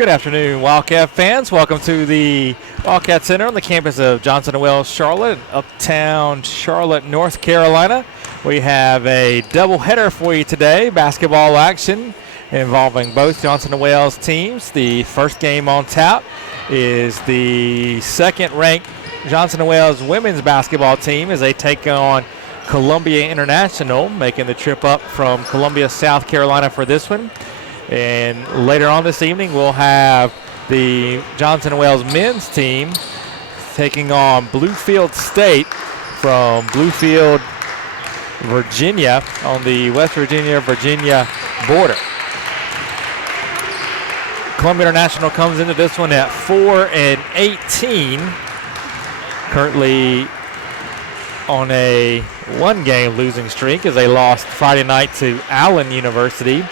Good afternoon, Wildcat fans. Welcome to the Wildcat Center on the campus of Johnson & Wales, Charlotte, uptown Charlotte, North Carolina. We have a doubleheader for you today, basketball action involving both Johnson & Wales teams. The first game on tap is the second-ranked Johnson & Wales women's basketball team as they take on Columbia International, making the trip up from Columbia, South Carolina for this one. And later on this evening, we'll have the Johnson & Wales men's team taking on Bluefield State from Bluefield, Virginia, on the West Virginia border. Columbia International comes into this one at 4-18, currently on a one-game losing streak as they lost Friday night to Allen University.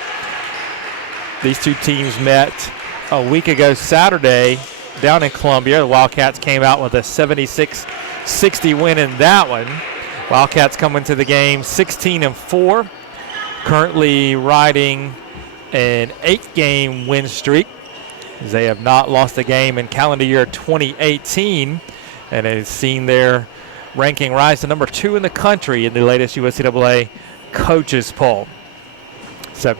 These two teams met a week ago Saturday down in Columbia. The Wildcats came out with a 76-60 win in that one. Wildcats coming to the game 16-4, currently riding an 8-game win streak. They have not lost a game in calendar year 2018, and have seen their ranking rise to number 2 in the country in the latest USCAA coaches poll. So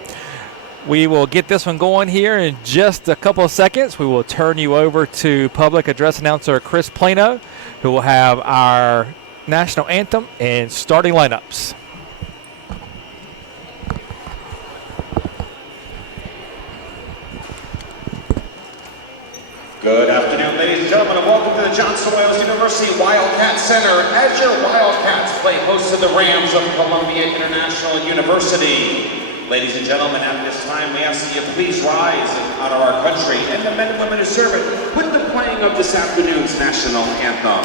we will get this one going here in just a couple of seconds. We will turn you over to public address announcer Chris Plano, who will have our national anthem and starting lineups. Good afternoon, ladies and gentlemen, and welcome to the Johnson & Wales University Wildcat Center as your Wildcats play host to the Rams of Columbia International University. Ladies and gentlemen, at this time, we ask that you please rise in honor of our country and the men and women who serve it with the playing of this afternoon's national anthem.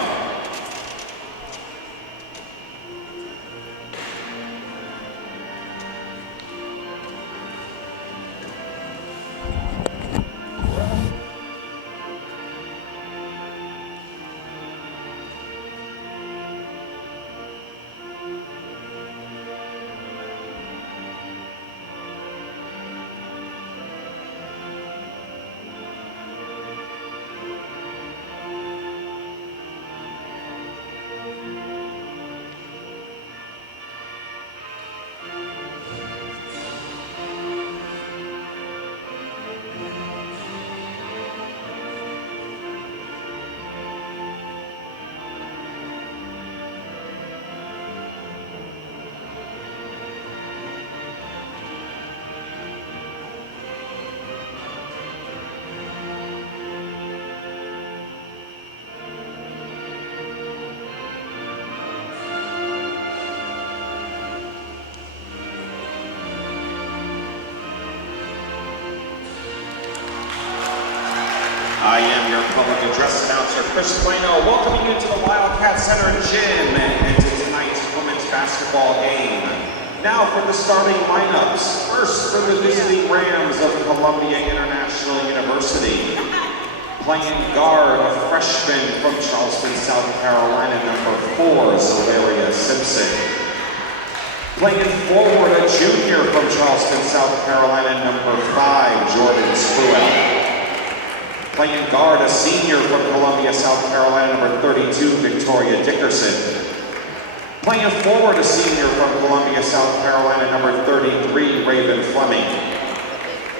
I am your public address announcer, Chris Plano, welcoming you to the Wildcat Center Gym and to tonight's women's basketball game. Now for the starting lineups. First for the visiting Rams of Columbia International University. Playing guard, a freshman from Charleston, South Carolina, number 4, Zalaria Simpson. Playing forward, a junior from Charleston, South Carolina, number 5, Jordan Spruill. Playing guard, a senior from Columbia, South Carolina, number 32, Victoria Dickerson. Playing forward, a senior from Columbia, South Carolina, number 33, Raven Fleming.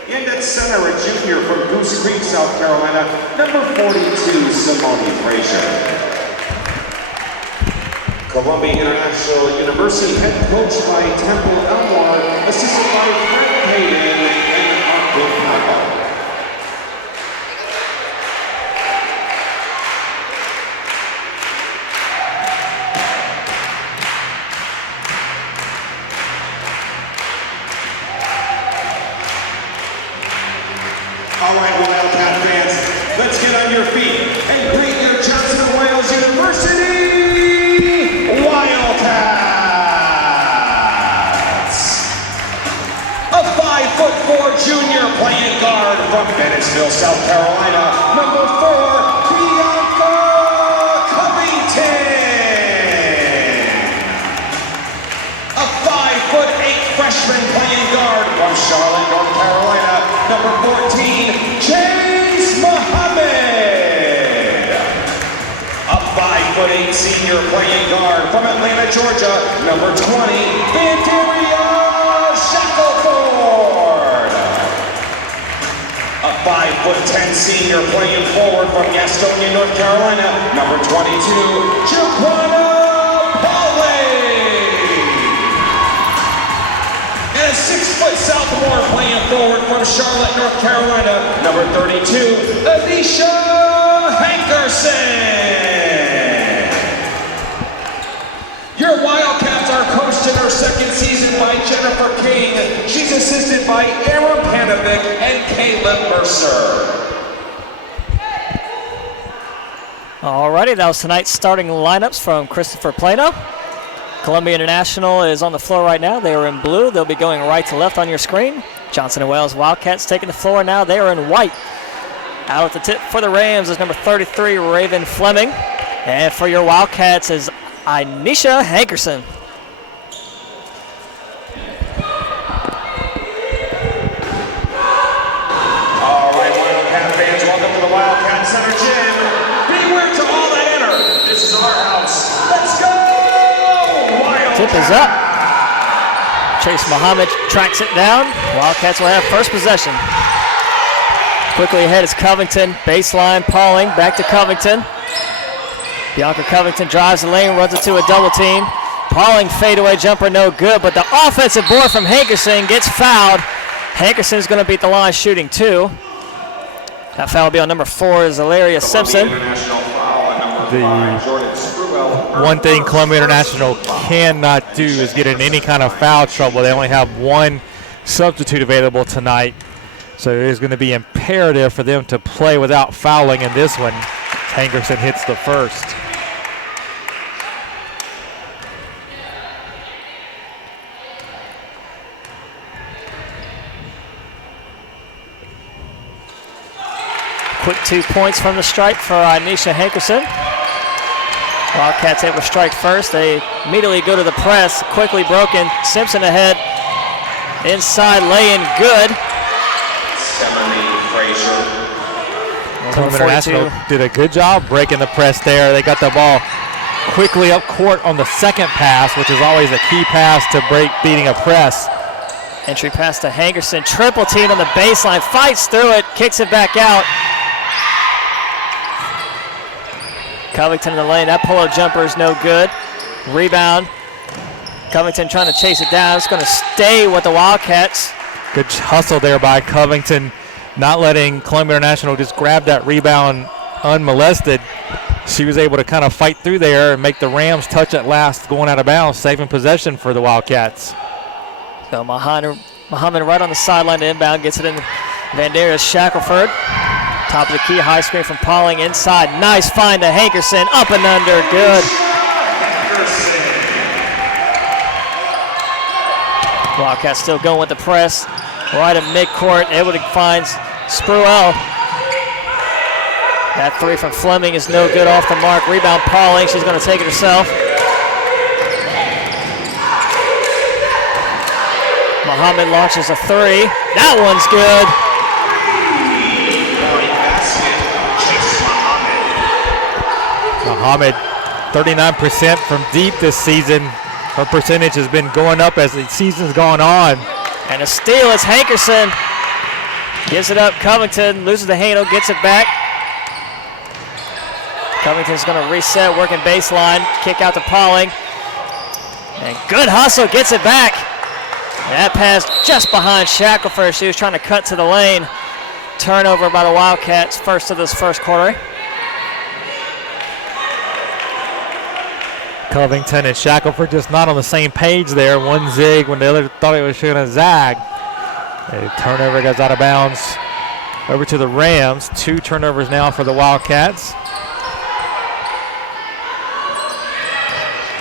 And at center, a junior from Goose Creek, South Carolina, number 42, Simone Frazier. Columbia International University, head coached by Temple Elmore, assisted by Fred Payton and Marco Papa. All right, Wildcat fans, let's get on your feet and greet your Johnson & Wales University Wildcats. A 5'4" junior playing guard from Bennettsville, South Carolina, number 4, Bianca Covington. A 5'8" freshman playing guard from Charlotte, North Carolina, number 14, Jay 5'8" senior playing guard from Atlanta, Georgia, number 20, Vandaria Shackelford. A 5'10" senior playing forward from Gastonia, North Carolina, number 22, Jaquana Pauling. And a 6-foot sophomore playing forward from Charlotte, North Carolina, number 32, Alicia Hankerson. Your Wildcats are coached in her second season by Jennifer King. She's assisted by Aaron Panovic and Caleb Mercer. Alrighty, that was tonight's starting lineups from Christopher Plano. Columbia International is on the floor right now. They are in blue. They'll be going right to left on your screen. Johnson & Wales Wildcats taking the floor now. They are in white. Out at the tip for the Rams is number 33, Raven Fleming. And for your Wildcats is Anisha Hankerson. All right, Wildcat fans, welcome to the Wildcat Center Gym. Beware to all that enter. This is our house. Let's go, Wildcats! Tip is up. Chase Muhammad tracks it down. Wildcats will have first possession. Quickly ahead is Covington. Baseline, Pauling, back to Covington. Bianca Covington drives the lane, runs into a double team. Pauling fadeaway jumper, no good, but the offensive board from Hankerson gets fouled. Hankerson is going to beat the line shooting 2. That foul will be on number 4, is Ilaria Simpson. One thing Columbia International cannot do is get in any kind of foul trouble. They only have one substitute available tonight, so it is going to be imperative for them to play without fouling in this one. Hankerson hits the first. Quick 2 points from the stripe for Anisha Hankerson. Wildcats able to strike first. They immediately go to the press. Quickly broken. Simpson ahead. Inside lay-in good. Columbia International did a good job breaking the press there. They got the ball quickly up court on the second pass, which is always a key pass to break beating a press. Entry pass to Hankerson. Triple team on the baseline. Fights through it. Kicks it back out. Covington in the lane. That pull-up jumper is no good. Rebound. Covington trying to chase it down. It's going to stay with the Wildcats. Good hustle there by Covington, not letting Columbia International just grab that rebound unmolested. She was able to kind of fight through there and make the Rams touch at last, going out of bounds, saving possession for the Wildcats. So Muhammad right on the sideline to inbound, gets it in Vandaria Shackelford. Top of the key, high screen from Pauling inside. Nice find to Hankerson, up and under, good. Wildcats still going with the press. Right at midcourt, able to find Spruell. That 3 from Fleming is no good, off the mark. Rebound Pauling, she's going to take it herself. Muhammad launches a 3. That one's good. Muhammad, 39% from deep this season. Her percentage has been going up as the season's gone on. And a steal is Hankerson. Gives it up, Covington loses the handle, gets it back. Covington's going to reset, working baseline, kick out to Pauling. And good hustle, gets it back. That pass just behind Shackelford. She was trying to cut to the lane. Turnover by the Wildcats, first of this first quarter. Covington and Shackelford just not on the same page there. One zig when the other thought it was going to zag. A turnover goes out of bounds over to the Rams. 2 turnovers now for the Wildcats.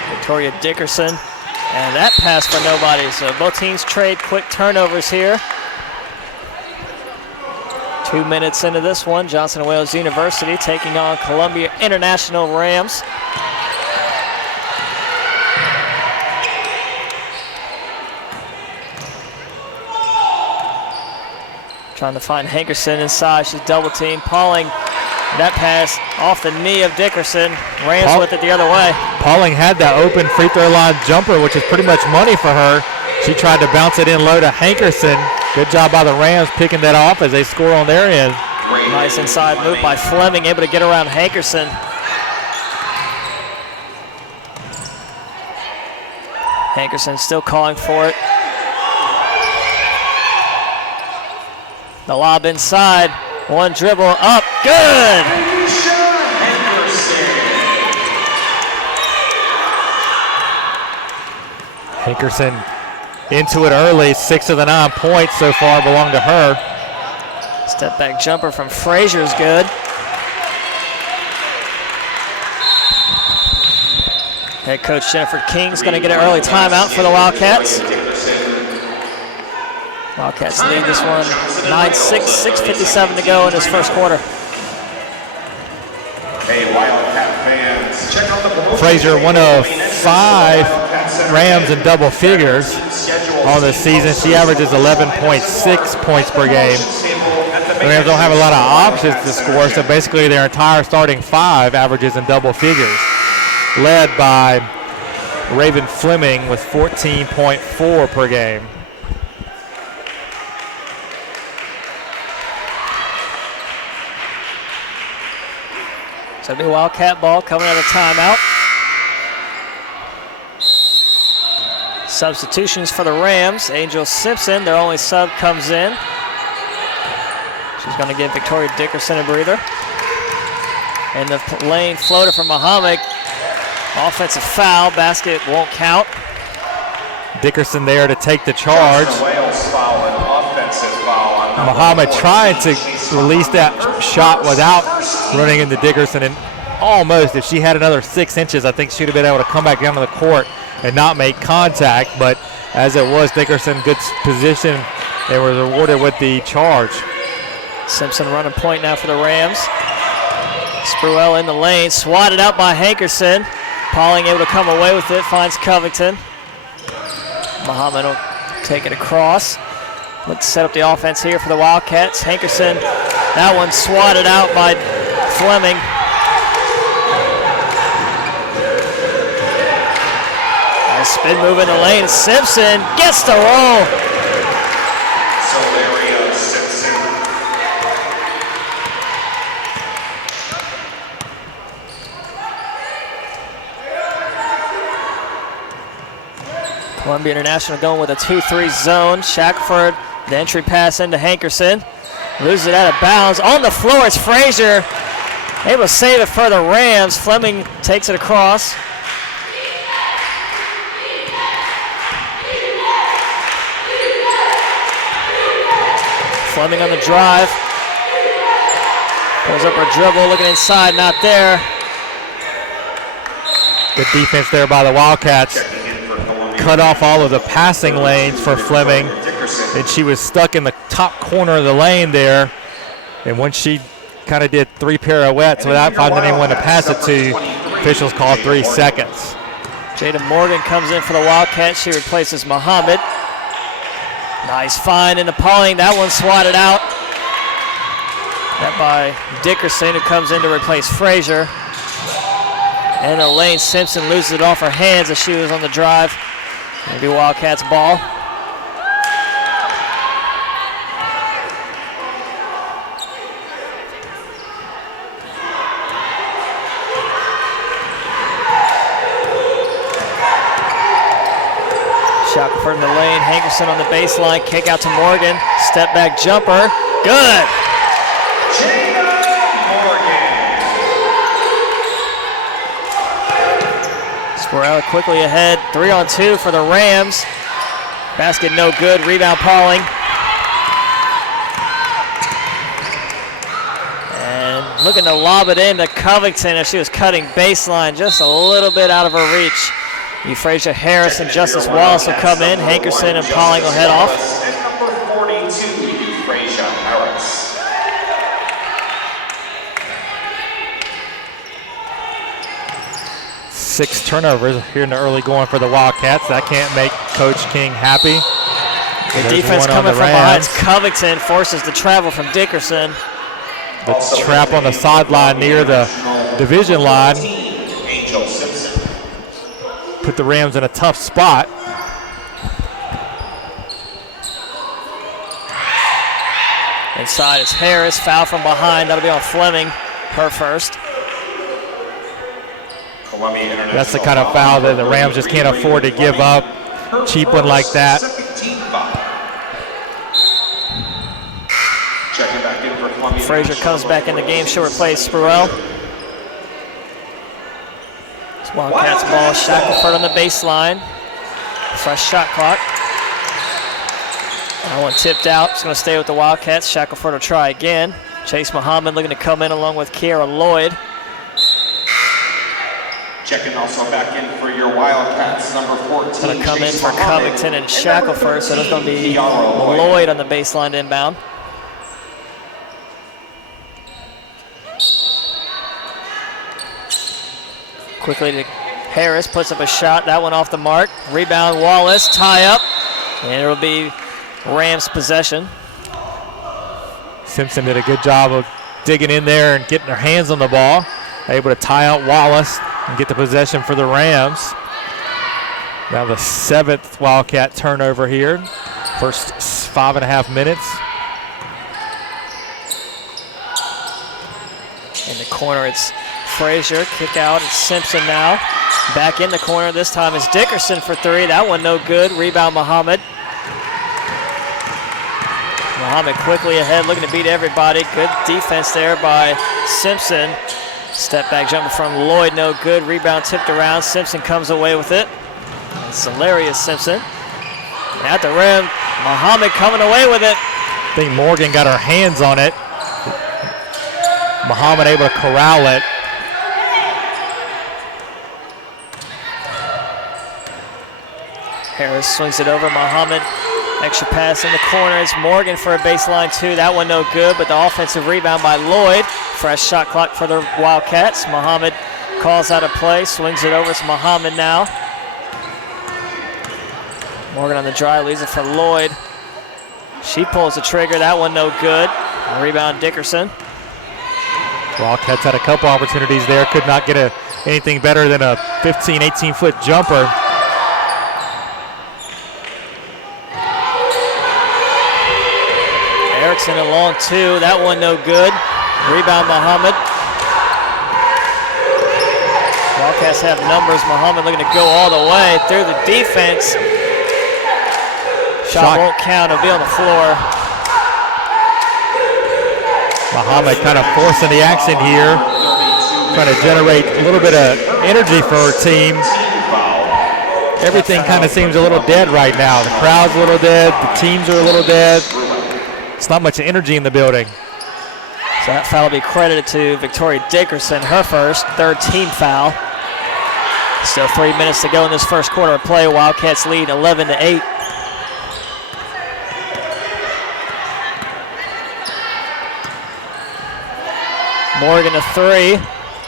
Victoria Dickerson, and that pass for nobody. So both teams trade quick turnovers here. 2 minutes into this one, Johnson & Wales University taking on Columbia International Rams. Trying to find Hankerson inside. She's double teamed. Pauling That pass off the knee of Dickerson. Rams with it the other way. Pauling had that open free throw line jumper, which is pretty much money for her. She tried to bounce it in low to Hankerson. Good job by the Rams picking that off as they score on their end. Nice inside move by Fleming, able to get around Hankerson. Hankerson still calling for it. The lob inside. One dribble up. Good! Hankerson into it early. 6 of the 9 points so far belong to her. Step back jumper from Frazier is good. Head coach Jennifer King's going to get an early timeout for the Wildcats. Wildcats lead this one 9-6, 6:57 to go in this first quarter. Hey, Wildcat fans, check out the Frazier, one of 5 Rams in double figures on the season. She averages 11.6 points per game. The Rams don't have a lot of options to score, so basically their entire starting 5 averages in double figures, led by Raven Fleming with 14.4 per game. So it'll be Wildcat ball coming out of timeout. Substitutions for the Rams. Angel Simpson, their only sub, comes in. She's going to give Victoria Dickerson a breather. And the lane floater from Muhammad. Offensive foul, basket won't count. Dickerson there to take the charge. Muhammad trying to release that shot without running into Dickerson, and almost, if she had another 6 inches, I think she'd have been able to come back down to the court and not make contact, but as it was, Dickerson, good position, and was rewarded with the charge. Simpson running point now for the Rams. Spruell in the lane, swatted out by Hankerson. Pauling able to come away with it, finds Covington. Muhammad will take it across. Let's set up the offense here for the Wildcats. Hankerson, that one swatted out by Fleming. Nice spin move in the lane. Simpson gets the roll. Simpson. Columbia International going with a 2-3 zone. Shackelford, the entry pass into Hankerson. Loses it out of bounds. On the floor, it's Frazier. Able to save it for the Rams. Fleming takes it across. Fleming on the drive. Pulls up her dribble, looking inside, not there. Good defense there by the Wildcats. Cut off all of the passing lanes for Fleming, and she was stuck in the top corner of the lane there. And once she kind of did 3 pirouettes without finding anyone to pass it to, officials called 3 seconds. Jada Morgan comes in for the Wildcats. She replaces Muhammad. Nice find into Pauling. That one swatted out. That by Dickerson, who comes in to replace Frazier. And Elaine Simpson loses it off her hands as she was on the drive. Maybe Wildcats ball. Shackelford in the lane. Hankerson on the baseline. Kick out to Morgan. Step back jumper. Good. Sporella quickly ahead. 3-on-2 for the Rams. Basket no good. Rebound Pauling. And looking to lob it into Covington as she was cutting baseline, just a little bit out of her reach. Euphrasia Harris and Justice Wallace will come in. Hankerson and Pauling will head off. And number 42, Euphrasia Harris. 6 turnovers here in the early going for the Wildcats. That can't make Coach King happy. The defense coming from behind Covington forces the travel from Dickerson. the trap on the sideline near the division line. Angel Simpson. Put the Rams in a tough spot. Inside is Harris, foul from behind. That'll be on Fleming, her first. That's the kind of foul that the Rams just can't afford to give up. Cheap one like that. Frazier comes back in the game. She'll replace Spruell. It's Wildcats ball. Shackelford on the baseline. Fresh shot clock. That one tipped out. It's going to stay with the Wildcats. Shackelford will try again. Chase Muhammad looking to come in along with Kiara Lloyd. Checking also back in for your Wildcats, number 14. Going to come Chase in for Muhammad, Covington and Shackelford, so there's going to be Lloyd on the baseline inbound. Quickly to Harris, puts up a shot. That one off the mark. Rebound Wallace, tie up, and it'll be Rams possession. Simpson did a good job of digging in there and getting her hands on the ball. Able to tie out Wallace and get the possession for the Rams. Now the 7th Wildcat turnover here. First 5.5 minutes. In the corner, it's Frazier. Kick out. It's Simpson now. Back in the corner. This time is Dickerson for three. That one no good. Rebound Muhammad. Muhammad quickly ahead, looking to beat everybody. Good defense there by Simpson. Step back jumper from Lloyd, no good. Rebound tipped around. Simpson comes away with it. It's hilarious, Simpson. And at the rim, Muhammad coming away with it. I think Morgan got her hands on it. Muhammad able to corral it. Harris swings it over. Muhammad, extra pass in the corner. It's Morgan for a baseline two. That one no good, but the offensive rebound by Lloyd. Fresh shot clock for the Wildcats. Muhammad calls out a play, swings it over to Muhammad now. Morgan on the drive, leaves it for Lloyd. She pulls the trigger. That one no good. Rebound Dickerson. Wildcats had a couple opportunities there. Could not get anything better than a 15, 18-foot jumper. Erickson a long two. That one no good. Rebound Muhammad. Wildcats have numbers. Muhammad looking to go all the way through the defense. Shot won't count. It'll be on the floor. Muhammad kind of forcing the action here, trying to generate a little bit of energy for her team. Everything kind of seems a little dead right now. The crowd's a little dead. The teams are a little dead. It's not much energy in the building. So that foul will be credited to Victoria Dickerson, her first, third team foul. Still 3 minutes to go in this first quarter of play. Wildcats lead 11-8. Morgan a three.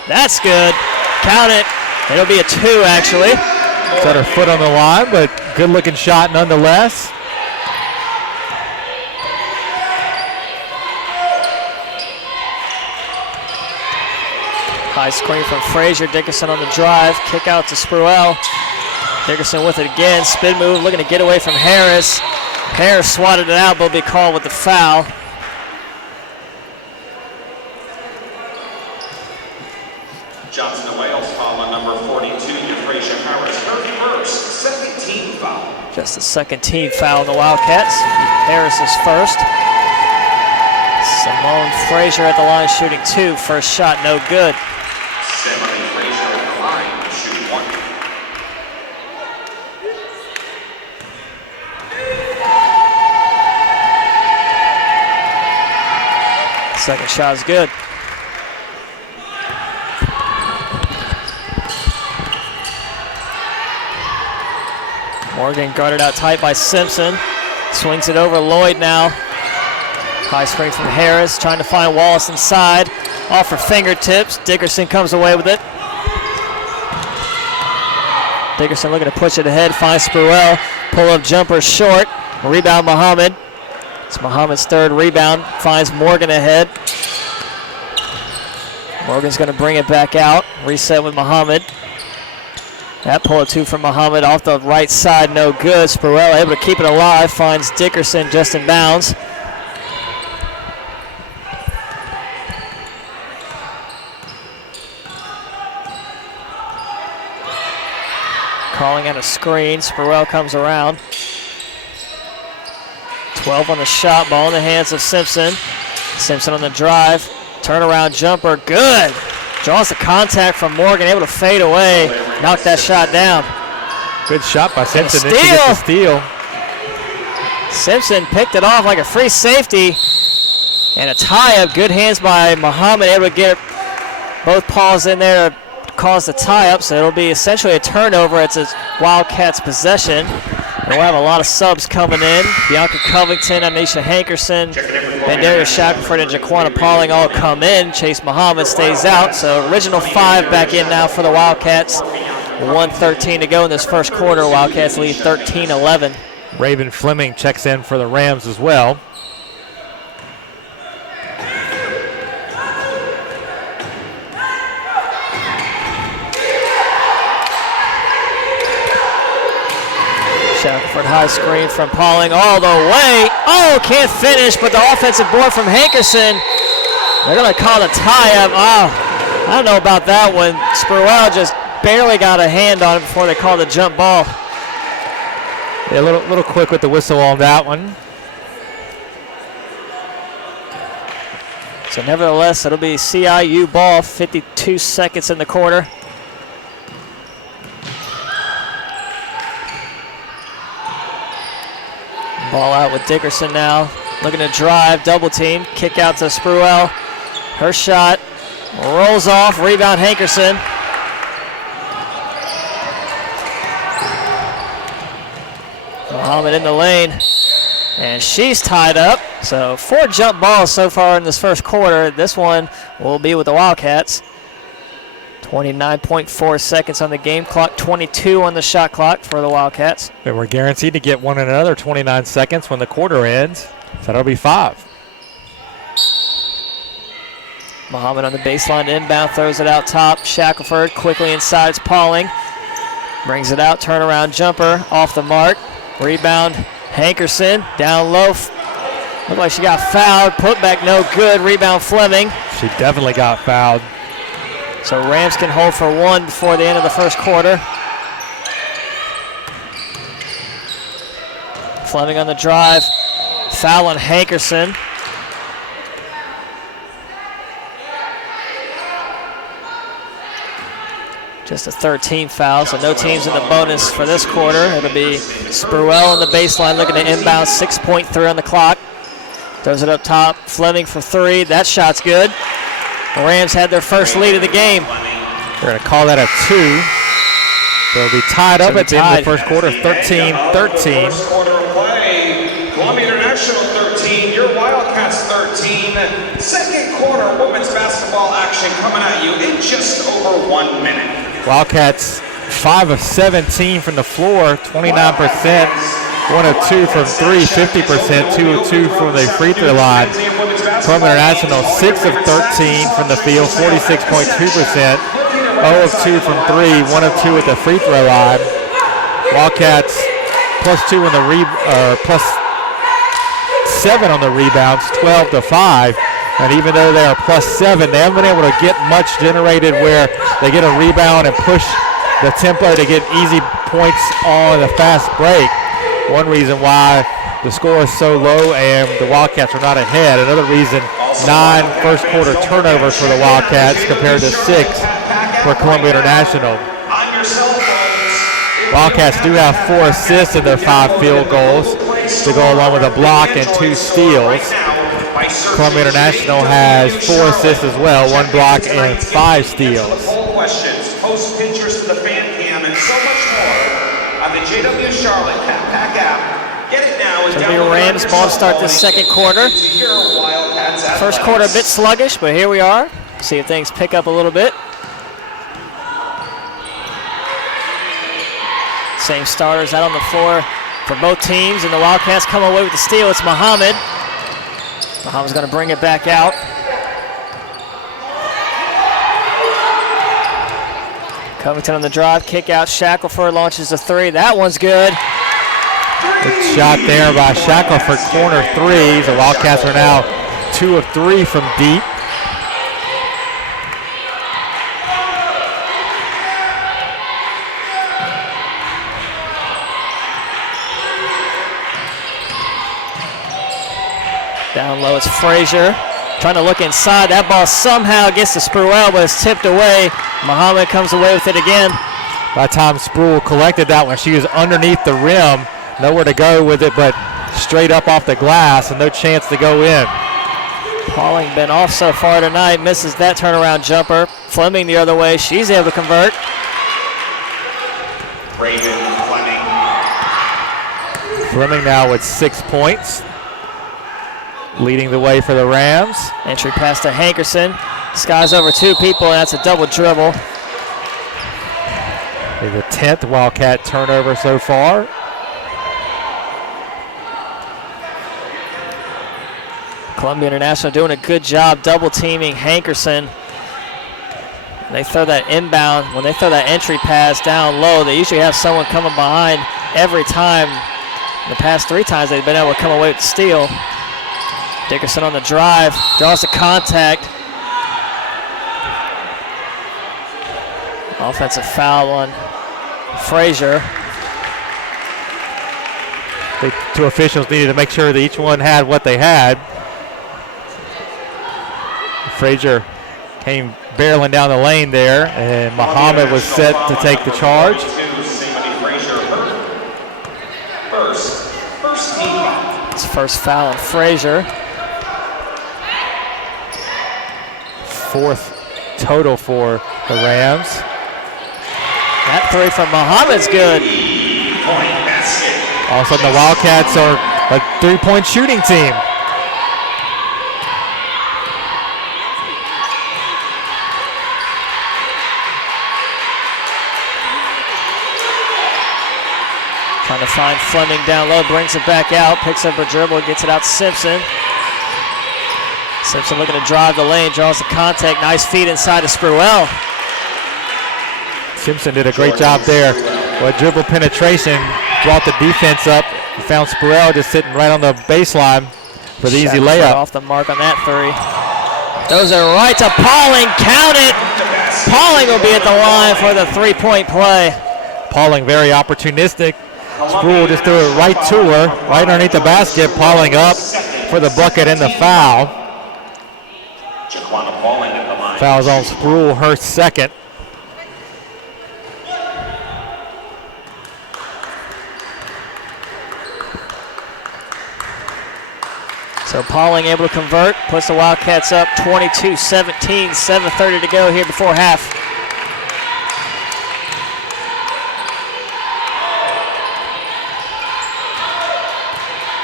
That's good. Count it. It'll be a two, actually. Set her foot on the line, but good-looking shot nonetheless. High screen from Frazier. Dickerson on the drive. Kick out to Spruell. Dickerson with it again. Spin move, looking to get away from Harris. Harris swatted it out, but will be called with the foul. Johnson and Wales foul on number 42, Frazier Harris, her first, second team foul. Just the second team foul in the Wildcats. Harris is first. Simone Frazier at the line shooting two. First shot, no good. Simone Frazier at the line, shoot one. Second shot is good. Morgan guarded out tight by Simpson. Swings it over Lloyd now. High screen from Harris, trying to find Wallace inside. Off her fingertips. Dickerson comes away with it. Dickerson looking to push it ahead, finds Spruell. Pull-up jumper short. Rebound Muhammad. It's Muhammad's third rebound. Finds Morgan ahead. Morgan's going to bring it back out. Reset with Muhammad. That pull of 2 from Muhammad off the right side, no good. Spruell able to keep it alive, finds Dickerson just in bounds. Calling out a screen, Spruell comes around. 12 on the shot, ball in the hands of Simpson. Simpson on the drive, turnaround jumper, good. Draws the contact from Morgan, able to fade away, knock that shot down. Good shot by Simpson. And a steal. Simpson picked it off like a free safety. And a tie-up, good hands by Muhammad, able to get both paws in there to cause the tie-up, so it'll be essentially a turnover. It's a Wildcats possession. We'll have a lot of subs coming in. Bianca Covington, Anisha Hankerson, Banderia Shackelford, and Jaquana Pauling all come in. Chase Muhammad stays out. So original 5 back in now for the Wildcats. 1:13 to go in this first quarter. Wildcats lead 13-11. Raven Fleming checks in for the Rams as well. Shackelford high screen from Pauling all the way. Oh, can't finish, but the offensive board from Hankerson. They're going to call the tie-up. Oh, I don't know about that one. Spruell just barely got a hand on it before they called the jump ball. Yeah, a little quick with the whistle on that one. So nevertheless, it'll be CIU ball, 52 seconds in the quarter. Ball out with Dickerson now. Looking to drive, double team, kick out to Spruell. Her shot rolls off, rebound Hankerson. Muhammad in the lane, and she's tied up. So 4 jump balls so far in this first quarter. This one will be with the Wildcats. 29.4 seconds on the game clock, 22 on the shot clock for the Wildcats. And we're guaranteed to get one in another 29 seconds when the quarter ends. So that'll be 5. Muhammad on the baseline inbound, throws it out top. Shackelford quickly inside, it's Pauling. Brings it out, turnaround jumper, off the mark. Rebound, Hankerson, down low. Looked like she got fouled, put back no good. Rebound Fleming. She definitely got fouled. So Rams can hold for 1 before the end of the first quarter. Fleming on the drive. Foul on Hankerson. Just a 13th foul, so no teams in the bonus for this quarter. It'll be Spruell on the baseline looking to inbound, 6.3 on the clock. Throws it up top, Fleming for 3. That shot's good. The Rams had their first lead of the game. They're going to call that a 2. They'll be tied up at the end of the first quarter, 13-13. First quarter of play, Columbia International 13, your Wildcats 13. Second quarter women's basketball action coming at you in just over 1 minute. Wildcats 5 of 17 from the floor, 29%. 1 of 2 from 3, 50%. 2 of 2 from the free throw line. Columbia International 6 of 13 from the field, 46.2%. 0 of 2 from 3, 1 of 2 at the free throw line. Wildcats +2 on the +7 on the rebounds, 12-5. And even though they are +7, they haven't been able to get much generated where they get a rebound and push the tempo to get easy points on the fast break. One reason why the score is so low and the Wildcats are not ahead. Another reason, 9 first quarter turnovers for the Wildcats compared to 6 for Columbia International. Wildcats do have 4 assists in their 5 field goals to go along with a block and 2 steals. Columbia International has 4 assists as well, 1 block and 5 steals. Questions, post pictures to the fan cam, and so much more on the JWU Charlotte Cat Pack app. Get it now. So the Rams ball to start this second quarter. First quarter a bit sluggish, but here we are. See if things pick up a little bit. Same starters out on the floor for both teams, and the Wildcats come away with the steal. It's Muhammad's going to bring it back out. Covington on the drive, kick out. Shackelford launches a three. That one's good. Good shot there by Shackelford, corner three. The Wildcats are now 2 of 3 from deep. Down low, it's Frazier. Trying to look inside. That ball somehow gets to Spruill, but it's tipped away. Muhammad comes away with it again. By the time Spruill collected that one, she was underneath the rim. Nowhere to go with it, but straight up off the glass and no chance to go in. Pauling been off so far tonight. Misses that turnaround jumper. Fleming the other way. She's able to convert. Fleming now with 6 points. Leading the way for the Rams. Entry pass to Hankerson. Skies over 2 people, and that's a double dribble. The 10th Wildcat turnover so far. Columbia International doing a good job double teaming Hankerson. They throw that inbound. When they throw that entry pass down low, they usually have someone coming behind every time. The past 3 times they've been able to come away with the steal. Dickerson on the drive, draws the contact. Offensive foul on Frazier. The 2 officials needed to make sure that each one had what they had. Frazier came barreling down the lane there, and Muhammad was set to take the charge. His first foul on Frazier. 4th total for the Rams. That three from Muhammad's good. All of a sudden the Wildcats are a 3-point shooting team. Trying to find Fleming down low, brings it back out, picks up a dribble, gets it out to Simpson. Simpson looking to drive the lane, draws the contact, nice feed inside to Spruill. Simpson did a great job there. But dribble penetration brought the defense up. Found Spruill just sitting right on the baseline for the easy layup. Off the mark on that three. Those are right to Pauling, count it. Pauling will be at the line for the 3-point play. Pauling very opportunistic. Spruill just threw it right to her, right underneath the basket. Pauling up for the bucket and the foul. Fouls on Spruill, her second. So Pauling able to convert, puts the Wildcats up 22-17, 7:30 to go here before half.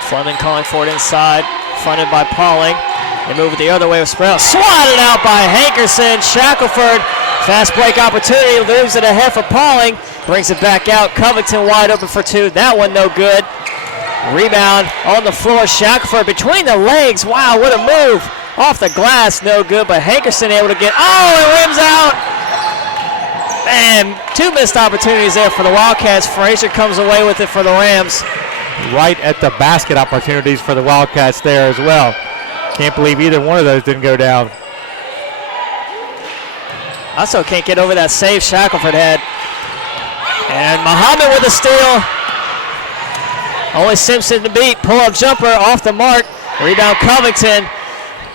Fleming calling for it inside, fronted by Pauling. They move it the other way with Spruill. Swatted out by Hankerson. Shackelford, fast break opportunity, leaves it ahead for Pauling. Brings it back out. Covington wide open for 2. That one no good. Rebound on the floor. Shackelford between the legs. Wow, what a move. Off the glass, no good, but Hankerson able to get, it rims out. And 2 missed opportunities there for the Wildcats. Frazier comes away with it for the Rams. Right at the basket opportunities for the Wildcats there as well. Can't believe either one of those didn't go down. I still can't get over that save Shackelford had. And Muhammad with a steal. Only Simpson to beat. Pull-up jumper off the mark. Rebound Covington.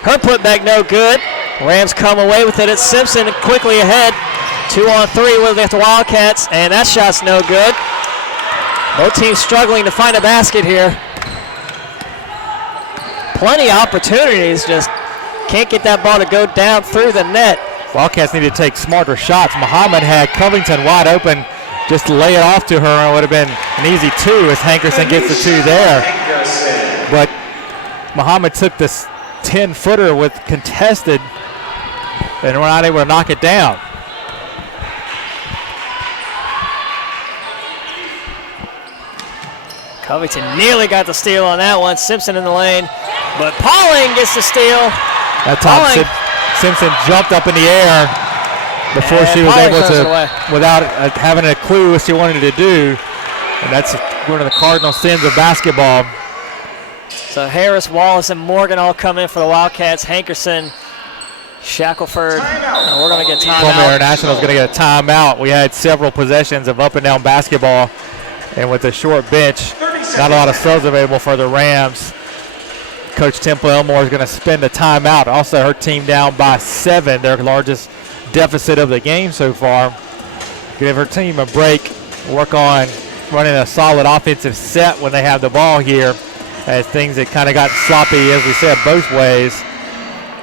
Her putback no good. Rams come away with it. It's Simpson quickly ahead. 2-on-3 with the Wildcats, and that shot's no good. Both teams struggling to find a basket here. Plenty of opportunities, just can't get that ball to go down through the net. Wildcats need to take smarter shots. Muhammad had Covington wide open, just lay it off to her, and it would have been an easy 2 as Hankerson gets the 2 there. But Muhammad took this 10-footer with contested and we're not able to knock it down. Covington nearly got the steal on that one. Simpson in the lane, but Pauling gets the steal. That time Simpson jumped up in the air before she was able to, without having a clue what she wanted to do. And that's one of the cardinal sins of basketball. So Harris, Wallace, and Morgan all come in for the Wildcats. Hankerson, Shackelford, and we're going to get timeout. Columbia International is going to get a timeout. We had several possessions of up and down basketball, and with a short bench, not a lot of subs available for the Rams. Coach Temple Elmore is going to spend a timeout. Also, her team down by 7, their largest deficit of the game so far. Give her team a break, work on running a solid offensive set when they have the ball here, as things had kind of got sloppy, as we said, both ways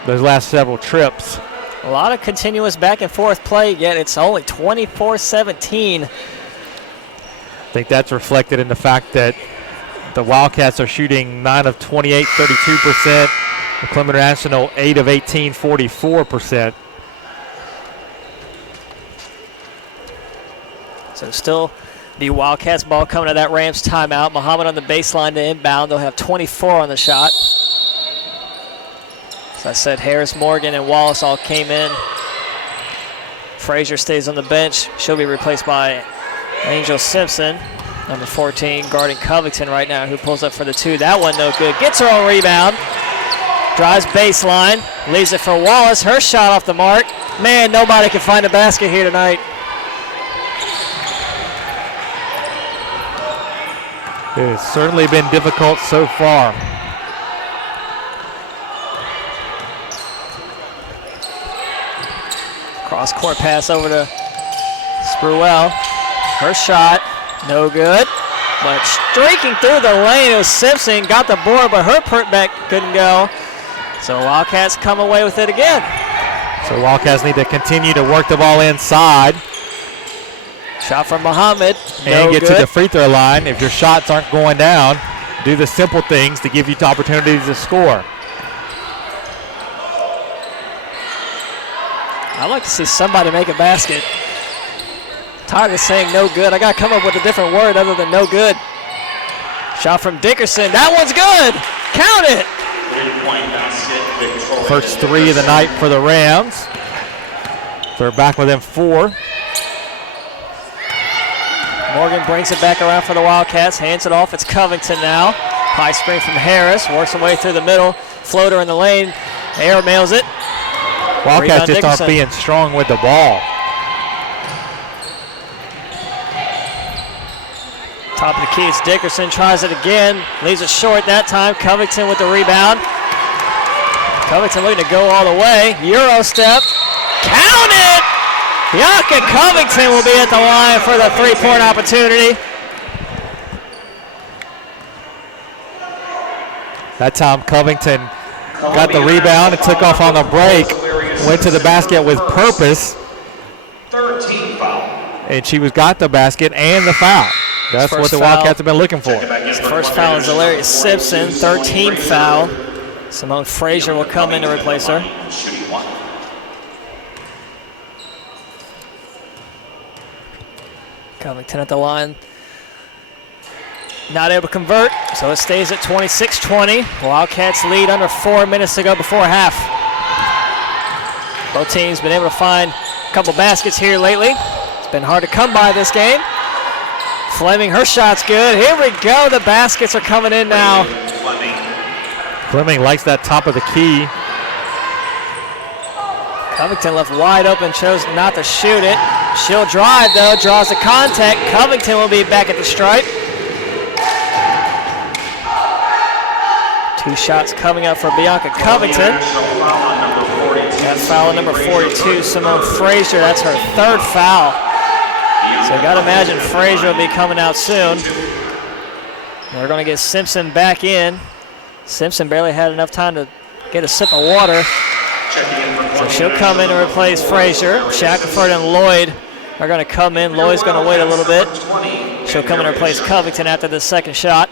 those last several trips. A lot of continuous back and forth play, yet it's only 24-17. I think that's reflected in the fact that the Wildcats are shooting 9 of 28, 32%. The Columbia International 8 of 18, 44%. So still the Wildcats ball coming to that Rams timeout. Muhammad on the baseline to inbound. They'll have 24 on the shot. As I said, Harris, Morgan, and Wallace all came in. Frazier stays on the bench. She'll be replaced by Angel Simpson, number 14, guarding Covington right now, who pulls up for the 2. That one no good. Gets her own rebound. Drives baseline. Leaves it for Wallace. Her shot off the mark. Man, nobody can find a basket here tonight. It has certainly been difficult so far. Cross-court pass over to Spruell. Her shot, no good. But streaking through the lane, it was Simpson. Got the board, but her putback couldn't go. So Wildcats come away with it again. So Wildcats need to continue to work the ball inside. Shot from Muhammad, and no get good. to the free throw line. If your shots aren't going down, do the simple things to give you opportunities to score. I'd like to see somebody make a basket. Tired of saying no good. I got to come up with a different word other than no good. Shot from Dickerson. That one's good. Count it. First 3 of the night for the Rams. They're back within 4. Morgan brings it back around for the Wildcats. Hands it off. It's Covington now. High screen from Harris. Works her way through the middle. Floater in the lane. Air mails it. Wildcats just aren't being strong with the ball. Top of the key, it's Dickerson. Tries it again. Leaves it short that time. Covington with the rebound. Covington looking to go all the way. Euro step. Count it! Bianca Covington will be at the line for the three-point opportunity. That time Covington got the rebound and took off on the break. Went to the basket with purpose. 13 foul. And she got the basket and the foul. That's what the Wildcats have been looking for. First foul is Hilarious Simpson, 13th foul. Simone Frazier will come in to replace her. Covington at the line. Not able to convert, so it stays at 26-20. Wildcats lead under 4 minutes to go before half. Both teams been able to find a couple baskets here lately. It's been hard to come by this game. Fleming, her shot's good. Here we go. The baskets are coming in now. Fleming likes that top of the key. Covington left wide open, chose not to shoot it. She'll drive, though, draws the contact. Covington will be back at the stripe. 2 shots coming up for Bianca Covington. That foul on number 42, Simone Frazier. That's her 3rd foul. So you got to imagine Frazier will be coming out soon. We're going to get Simpson back in. Simpson barely had enough time to get a sip of water. So she'll come in and replace Frazier. Shackelford and Lloyd are going to come in. Lloyd's going to wait a little bit. She'll come in and replace Covington after the second shot.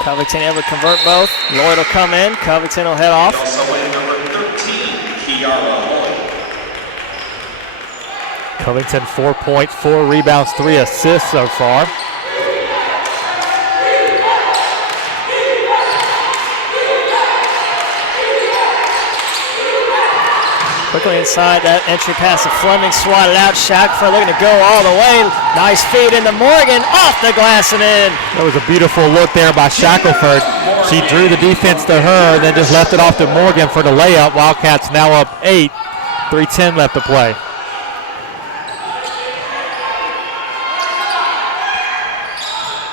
Covington able to convert both. Lloyd will come in. Covington will head off. Covington 4 points, 4 rebounds, 3 assists so far. Quickly inside that entry pass to Fleming, swatted out. Shackelford looking to go all the way. Nice feed into Morgan, off the glass and in. That was a beautiful look there by Shackelford. She drew the defense to her, then just left it off to Morgan for the layup. Wildcats now up 8, 3:10 left to play.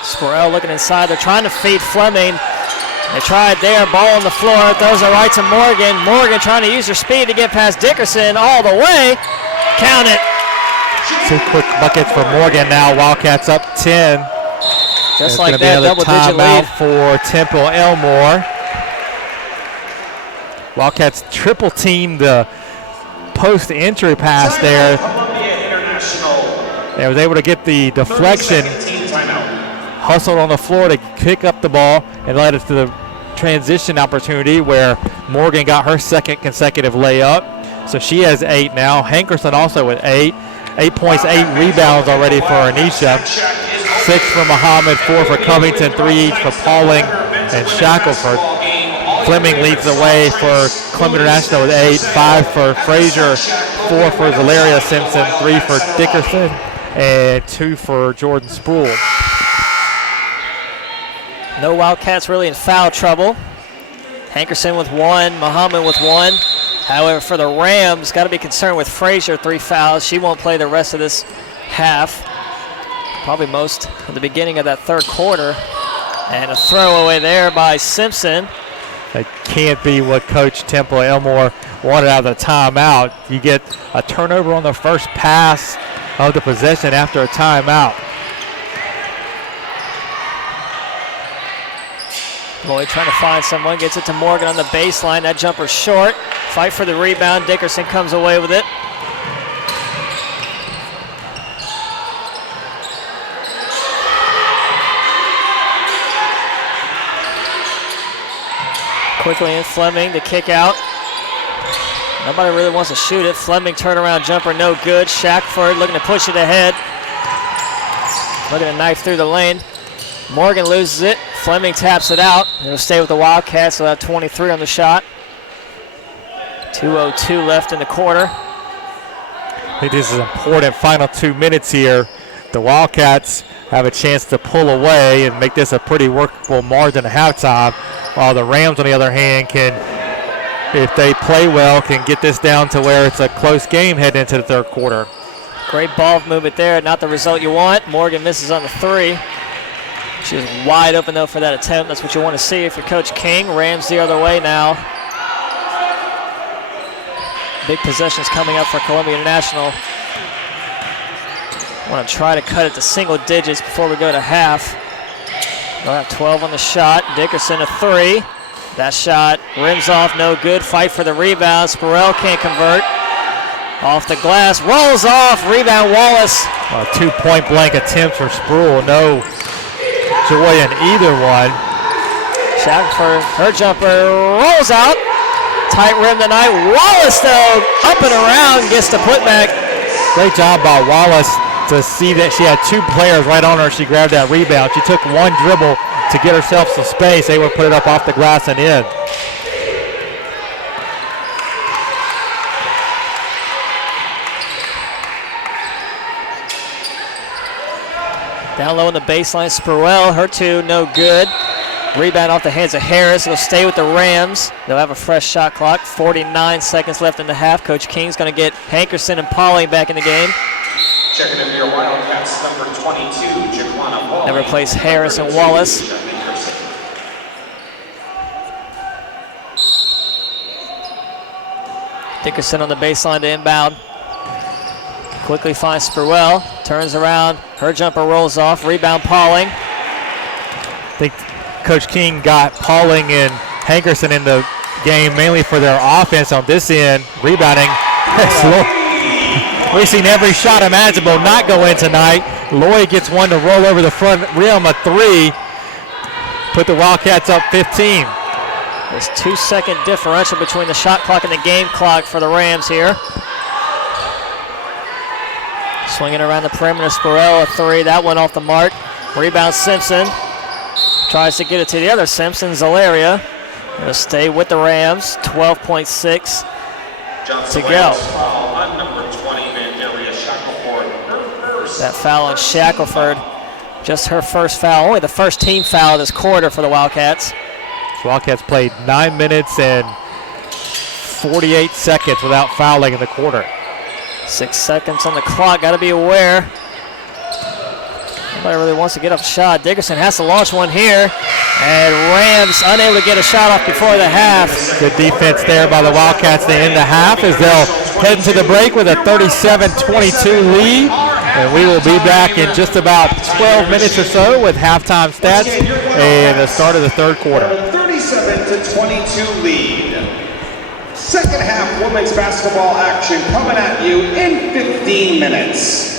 Sporrell looking inside. They're trying to feed Fleming. They tried there, ball on the floor, throws it right to Morgan. Morgan trying to use her speed to get past Dickerson all the way. Count it. 2 quick buckets for Morgan now. Wildcats up 10. Just like that, double-digit lead for Temple Elmore. Wildcats triple teamed the post-entry pass there. They was able to get the deflection, hustled on the floor to pick up the ball, and led us to the transition opportunity where Morgan got her second consecutive layup. So she has 8 now. Hankerson also with 8. 8 points, 8 rebounds already for Anisha. 6 for Muhammad, 4 for Covington, 3 each for Pauling and Shackelford. Fleming leads the way for Columbia International with 8. 5 for Frazier, 4 for Zalaria Simpson, 3 for Dickerson, and 2 for Jordan Sproul. No Wildcats really in foul trouble. Hankerson with 1, Muhammad with 1. However, for the Rams, got to be concerned with Frazier, 3 fouls. She won't play the rest of this half. Probably most at the beginning of that third quarter. And a throwaway there by Simpson. That can't be what Coach Temple Elmore wanted out of the timeout. You get a turnover on the first pass of the possession after a timeout. Lloyd trying to find someone, gets it to Morgan on the baseline. That jumper short. Fight for the rebound. Dickerson comes away with it. Quickly in Fleming, the kick out. Nobody really wants to shoot it. Fleming turnaround jumper, no good. Shackelford looking to push it ahead. Looking to knife through the lane. Morgan loses it. Fleming taps it out. It'll stay with the Wildcats. They'll have 23 on the shot. 2:02 left in the quarter. I think this is important final 2 minutes here. The Wildcats have a chance to pull away and make this a pretty workable margin at halftime, while the Rams, on the other hand, can, if they play well, can get this down to where it's a close game heading into the third quarter. Great ball movement there. Not the result you want. Morgan misses on the 3. She was wide open, though, for that attempt. That's what you want to see if you're Coach King. Rams the other way now. Big possessions coming up for Columbia International. Want to try to cut it to single digits before we go to half. They'll have 12 on the shot. Dickerson a 3. That shot rims off, no good. Fight for the rebound. Sporrell can't convert. Off the glass, rolls off. Rebound Wallace. 2 point-blank attempts for Sproul. No joy in either one. Shackelford, her jumper rolls out. Tight rim tonight. Wallace, though, up and around, gets the putback. Great job by Wallace to see that she had 2 players right on her. She grabbed that rebound. She took 1 dribble to get herself some space, able to put it up off the glass and in. Down low in the baseline, Sporrell, her 2, no good. Rebound off the hands of Harris. It'll stay with the Rams. They'll have a fresh shot clock. 49 seconds left in the half. Coach King's going to get Hankerson and Pauling back in the game. Checking in for your Wildcats, number 22, Jaquana Pauling. They replace Harris and Wallace. Dickerson on the baseline to inbound. Quickly finds Sporrell. Turns around. Her jumper rolls off. Rebound Pauling. I think Coach King got Pauling and Hankerson in the game mainly for their offense on this end. Rebounding. We've seen every shot imaginable not go in tonight. Lloyd gets one to roll over the front rim, a 3. Put the Wildcats up 15. There's 2-second differential between the shot clock and the game clock for the Rams here. Swinging around the perimeter, Sporell, a three. That one off the mark. Rebound, Simpson. Tries to get it to the other Simpson, Zalaria. Going to stay with the Rams. 12.6 to go. That foul on Shackelford. Just her first foul. Only the first team foul this quarter for the Wildcats. The Wildcats played 9 minutes and 48 seconds without fouling in the quarter. 6 seconds on the clock. Got to be aware. Nobody really wants to get up a shot. Dickerson has to launch one here. And Rams unable to get a shot off before the half. Good defense there by the Wildcats to end the half as they'll head into the break with a 37-22 lead. And we will be back in just about 12 minutes or so with halftime stats and the start of the third quarter. 37-22 lead. Second half women's basketball action coming at you in 15 minutes.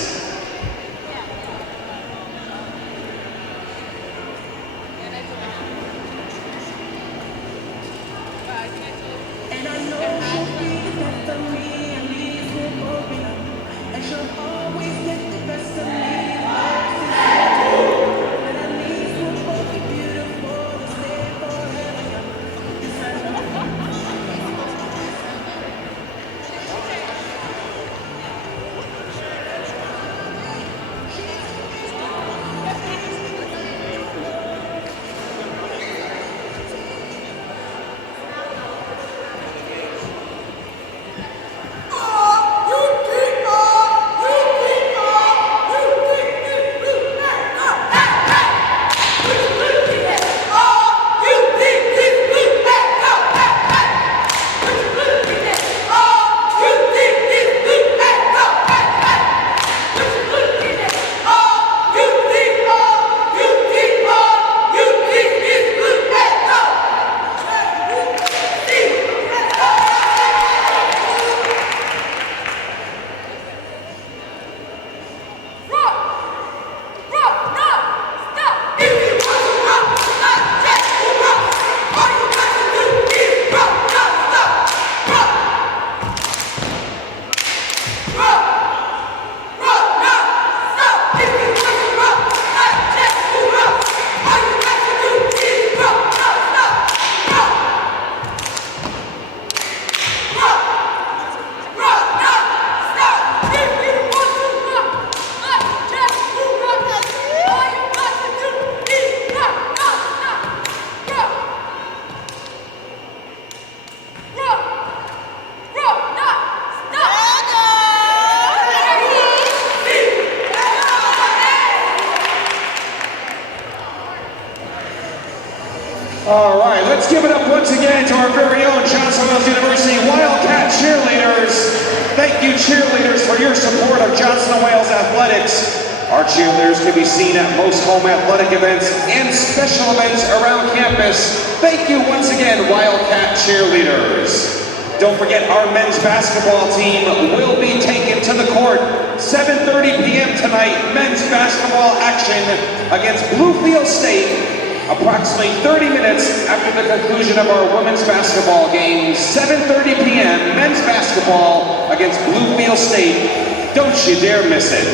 All right, let's give it up once again to our very own Johnson Wales University Wildcat cheerleaders. Thank you, cheerleaders, for your support of Johnson Wales athletics. Our cheerleaders can be seen at most home athletic events and special events around campus. Thank you once again, Wildcat cheerleaders. Don't forget our men's basketball team will be taken to the court 7:30 p.m. tonight. Men's basketball action against Bluefield State. Approximately 30 minutes after the conclusion of our women's basketball game, 7:30 p.m. men's basketball against Bluefield State. Don't you dare miss it.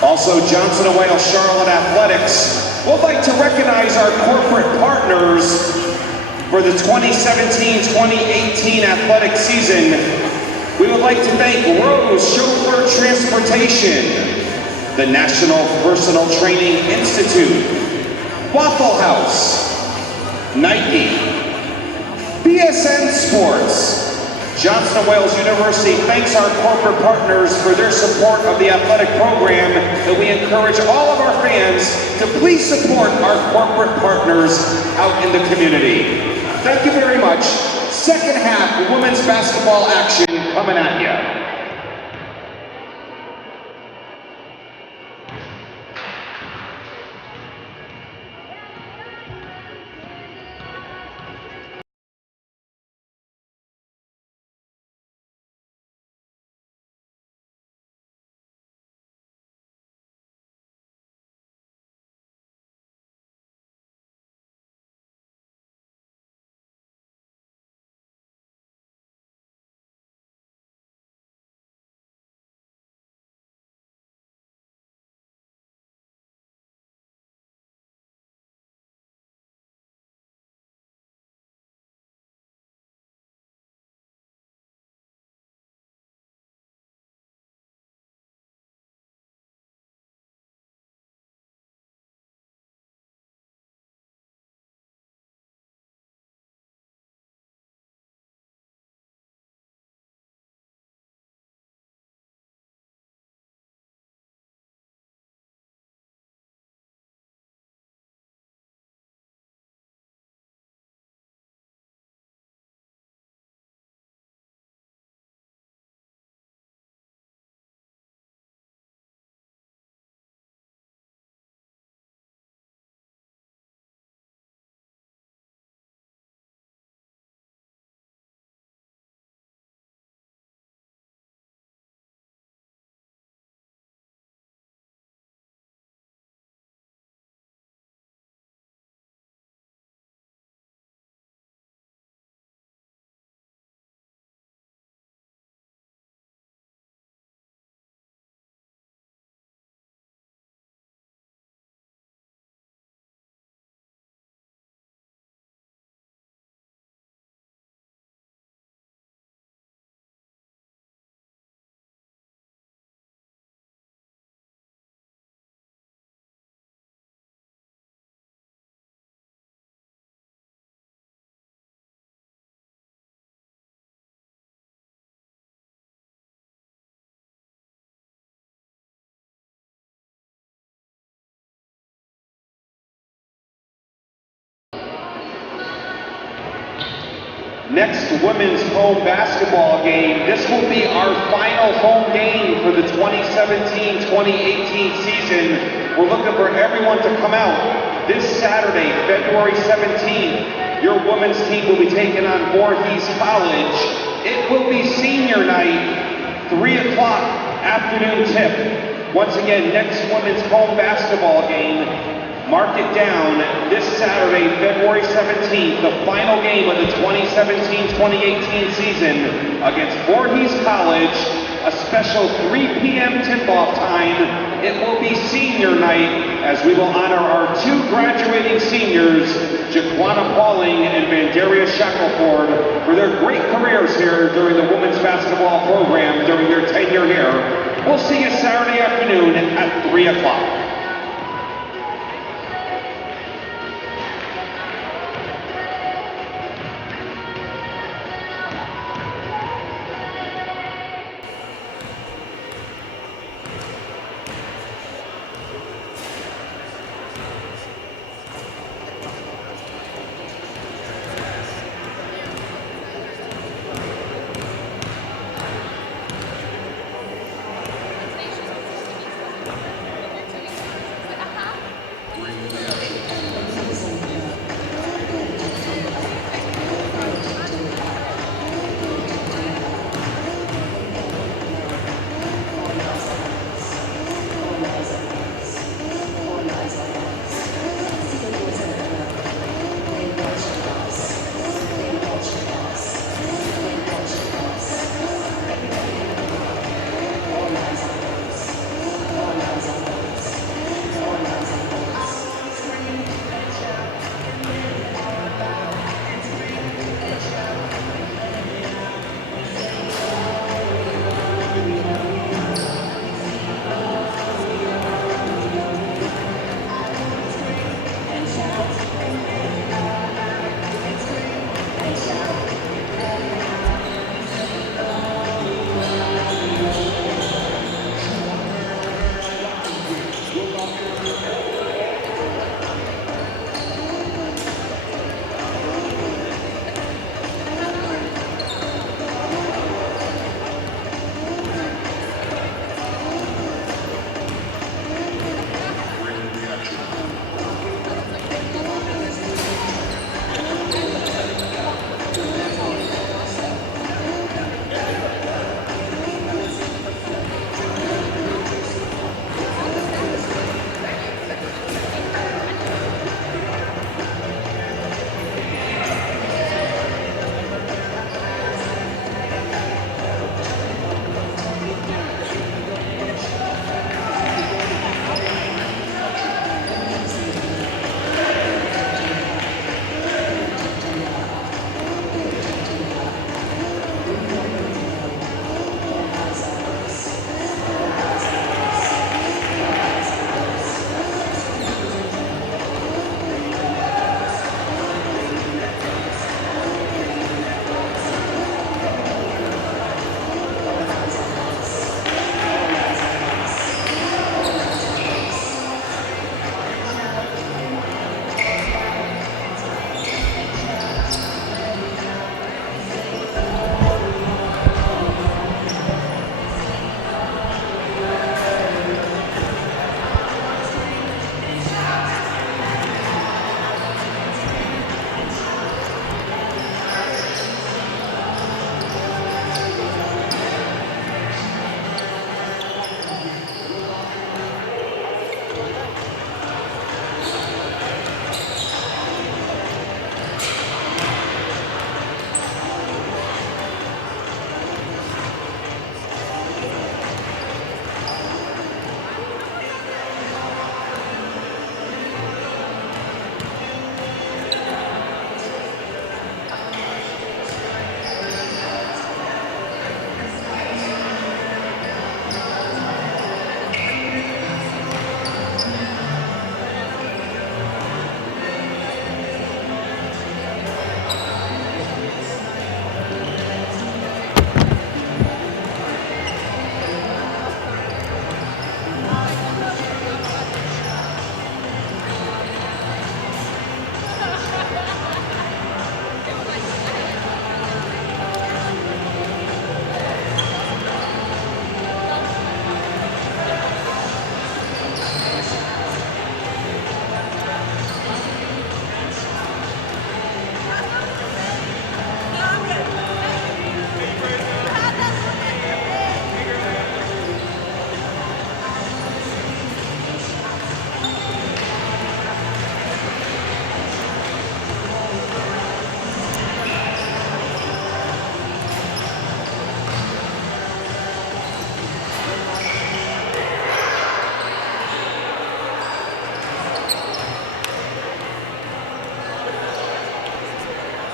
Also, Johnson & Wales Charlotte Athletics would like to recognize our corporate partners for the 2017-2018 athletic season. We would like to thank Rose Chauffeur Transportation, the National Personal Training Institute, Waffle House, Nike, BSN Sports. Johnson & Wales University thanks our corporate partners for their support of the athletic program, and we encourage all of our fans to please support our corporate partners out in the community. Thank you very much. Second half women's basketball action coming at you. Next women's home basketball game. This will be our final home game for the 2017-2018 season. We're looking for everyone to come out this Saturday, February 17th. Your women's team will be taking on Voorhees College. It will be senior night, 3 o'clock afternoon tip. Once again, next women's home basketball game. Mark it down, this Saturday, February 17th, the final game of the 2017-2018 season against Voorhees College, a special 3 p.m. tip-off time. It will be senior night as we will honor our 2 graduating seniors, Jaquana Pauling and Vandaria Shackelford, for their great careers here during the women's basketball program during their tenure here. We'll see you Saturday afternoon at 3 o'clock.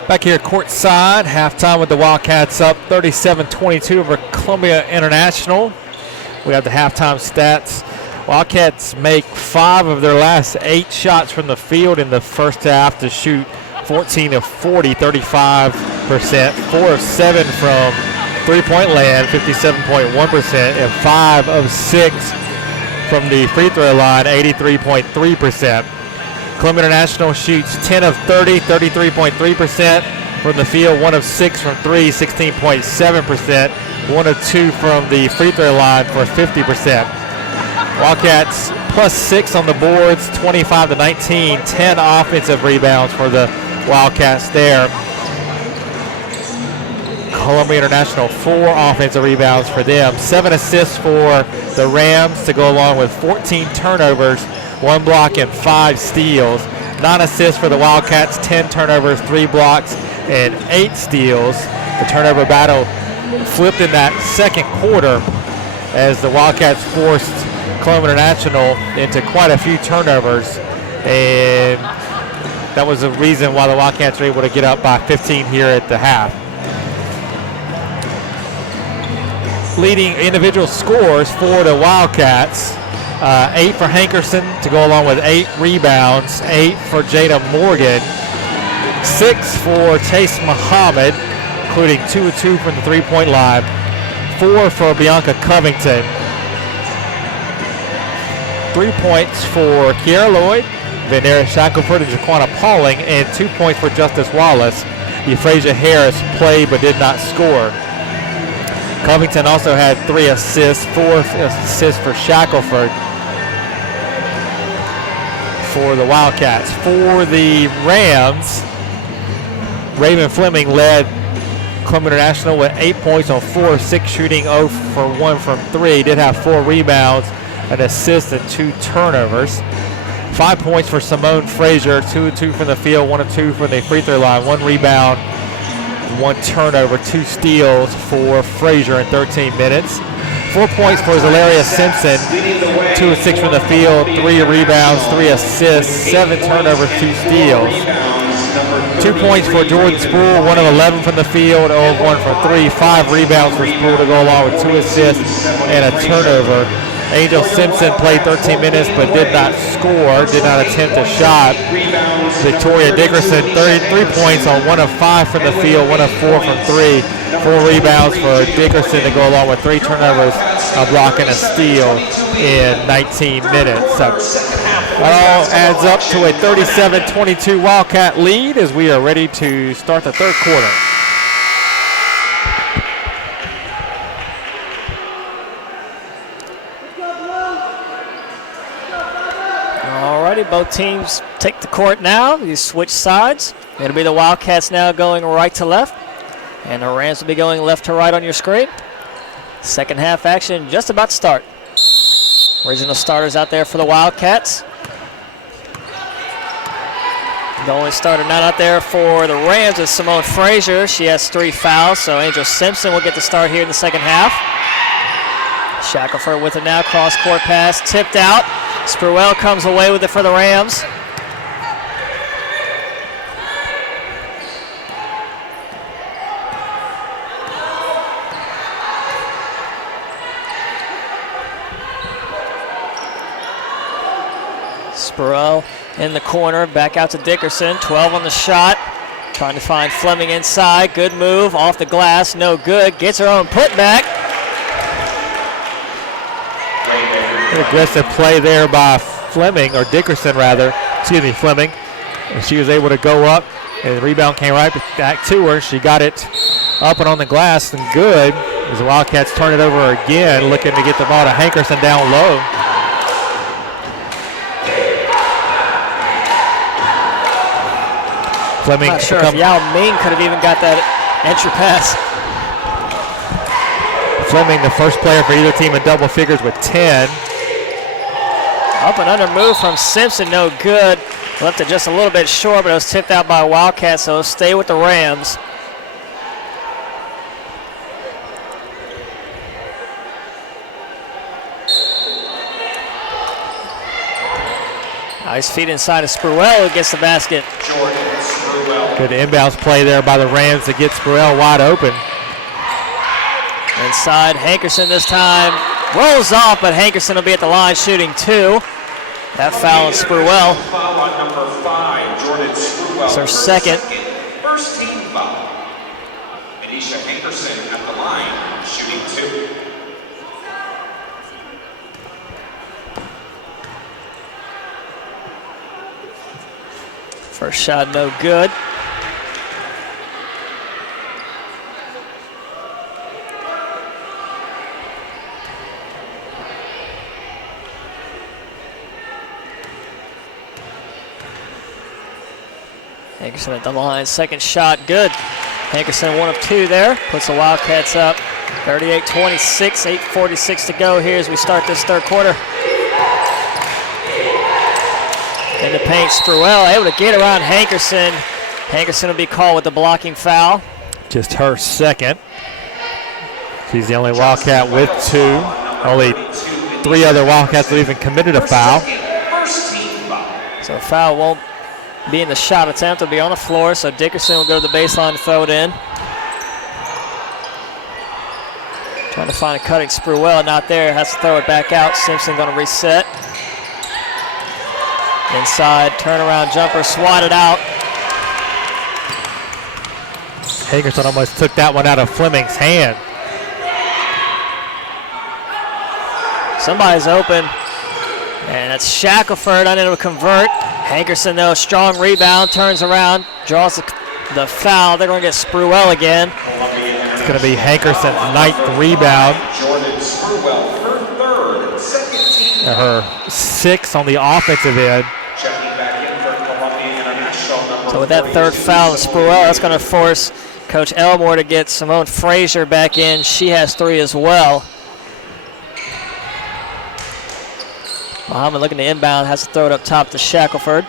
Back here courtside, halftime with the Wildcats up 37-22 over Columbia International. We have the halftime stats. Wildcats make 5 of their last 8 shots from the field in the first half to shoot 14 of 40, 35%, 4 of 7 from three-point land, 57.1%, and 5 of 6 from the free throw line, 83.3%. Columbia International shoots 10 of 30, 33.3% from the field, 1 of 6 from 3, 16.7%, 1 of 2 from the free throw line for 50%. Wildcats +6 on the boards, 25-19, 10 offensive rebounds for the Wildcats there. Columbia International 4 offensive rebounds for them, 7 assists for the Rams to go along with 14 turnovers, 1 block and 5 steals. 9 assists for the Wildcats, 10 turnovers, 3 blocks, and 8 steals. The turnover battle flipped in that second quarter as the Wildcats forced Columbia International into quite a few turnovers, and that was the reason why the Wildcats were able to get up by 15 here at the half. Leading individual scores for the Wildcats, 8 for Hankerson to go along with 8 rebounds, 8 for Jada Morgan, 6 for Chase Muhammad, including 2 of 2 from the three-point line, 4 for Bianca Covington, 3 points for Kiara Lloyd, Vanera Shackelford, and Jaquana Pauling, and 2 points for Justice Wallace. Euphrasia Harris played but did not score. Covington also had 3 assists, 4 assists for Shackelford for the Wildcats. For the Rams, Raven Fleming led Columbia International with 8 points on 4 of 6 shooting, 0 for 1 from 3. Did have 4 rebounds, an assist, and 2 turnovers. 5 points for Simone Frazier, 2 of 2 from the field, 1 of 2 from the free throw line, 1 rebound, 1 turnover, 2 steals for Frazier in 13 minutes. 4 points for Zalaria Simpson, 2 of 6 from the field, 3 rebounds, 3 assists, 7 turnovers, 2 steals. 2 points for Jordan Sproul, 1 of 11 from the field, 0 of 1 from 3, 5 rebounds for Sproul to go along with 2 assists and a turnover. Angel Simpson played 13 minutes but did not score, did not attempt a shot. Victoria Dickerson, 33 points on 1 of 5 from the field, 1 of 4 from 3. 4 rebounds for Dickerson to go along with 3 turnovers, a block, and a steal in 19 minutes. So that all adds up to a 37-22 Wildcat lead as we are ready to start the third quarter. Both teams take the court now. You switch sides. It'll be the Wildcats now going right to left, and the Rams will be going left to right on your screen. Second half action just about to start. Original starters out there for the Wildcats. The only starter not out there for the Rams is Simone Frazier. She has 3 fouls, so Angel Simpson will get the start here in the second half. Shackelford with it now, cross-court pass, tipped out. Spruell comes away with it for the Rams. Spruell in the corner, back out to Dickerson, 12 on the shot. Trying to find Fleming inside, good move, off the glass, no good, gets her own putback. Aggressive play there by Fleming, or Dickerson rather, Fleming. And she was able to go up, and the rebound came right back to her. She got it up and on the glass and good as the Wildcats turn it over again, looking to get the ball to Hankerson down low. Fleming. Not sure if Yao Ming could have even got that entry pass. Fleming, the first player for either team in double figures with 10. Up and under move from Simpson, no good. Left it just a little bit short, but it was tipped out by Wildcats, so it'll stay with the Rams. Nice feed inside of Spruell, who gets the basket. Jordan Sproul. Good inbounds play there by the Rams to get Spruill wide open. Inside, Hankerson this time rolls off, but Hankerson will be at the line shooting 2. That foul on Spruill. Foul on number 5, Jordan Spruill. It's her second. First team foul. Anisha Hankerson at the line, shooting 2. First shot, no good. Hankerson at the line, second shot, good. Hankerson 1 of 2 there, puts the Wildcats up 38-26, 8:46 to go here as we start this third quarter. In the paint, Spruill able to get around Hankerson. Hankerson will be called with the blocking foul. Just her second. She's the only Wildcat with 2. Only 3 other Wildcats have even committed a foul. So a foul won't be in the shot attempt. It'll be on the floor, so Dickerson will go to the baseline to throw it in. Trying to find a cutting Spruill, not there. Has to throw it back out. Simpson going to reset. Inside, turnaround jumper, swatted out. Hankerson almost took that one out of Fleming's hand. Somebody's open, and that's Shackelford unable to convert. Hankerson, though, strong rebound, turns around, draws the foul. They're going to get Spruill again. It's going to be Hankerson's 9th rebound. Jordan Spruill, her 3rd, second team. Her 6th on the offensive end. Checking back in for Columbia International, number So with that 3rd foul on Spruill, that's going to force Coach Elmore to get Simone Frazier back in. She has 3 as well. Muhammad looking to inbound, has to throw it up top to Shackelford.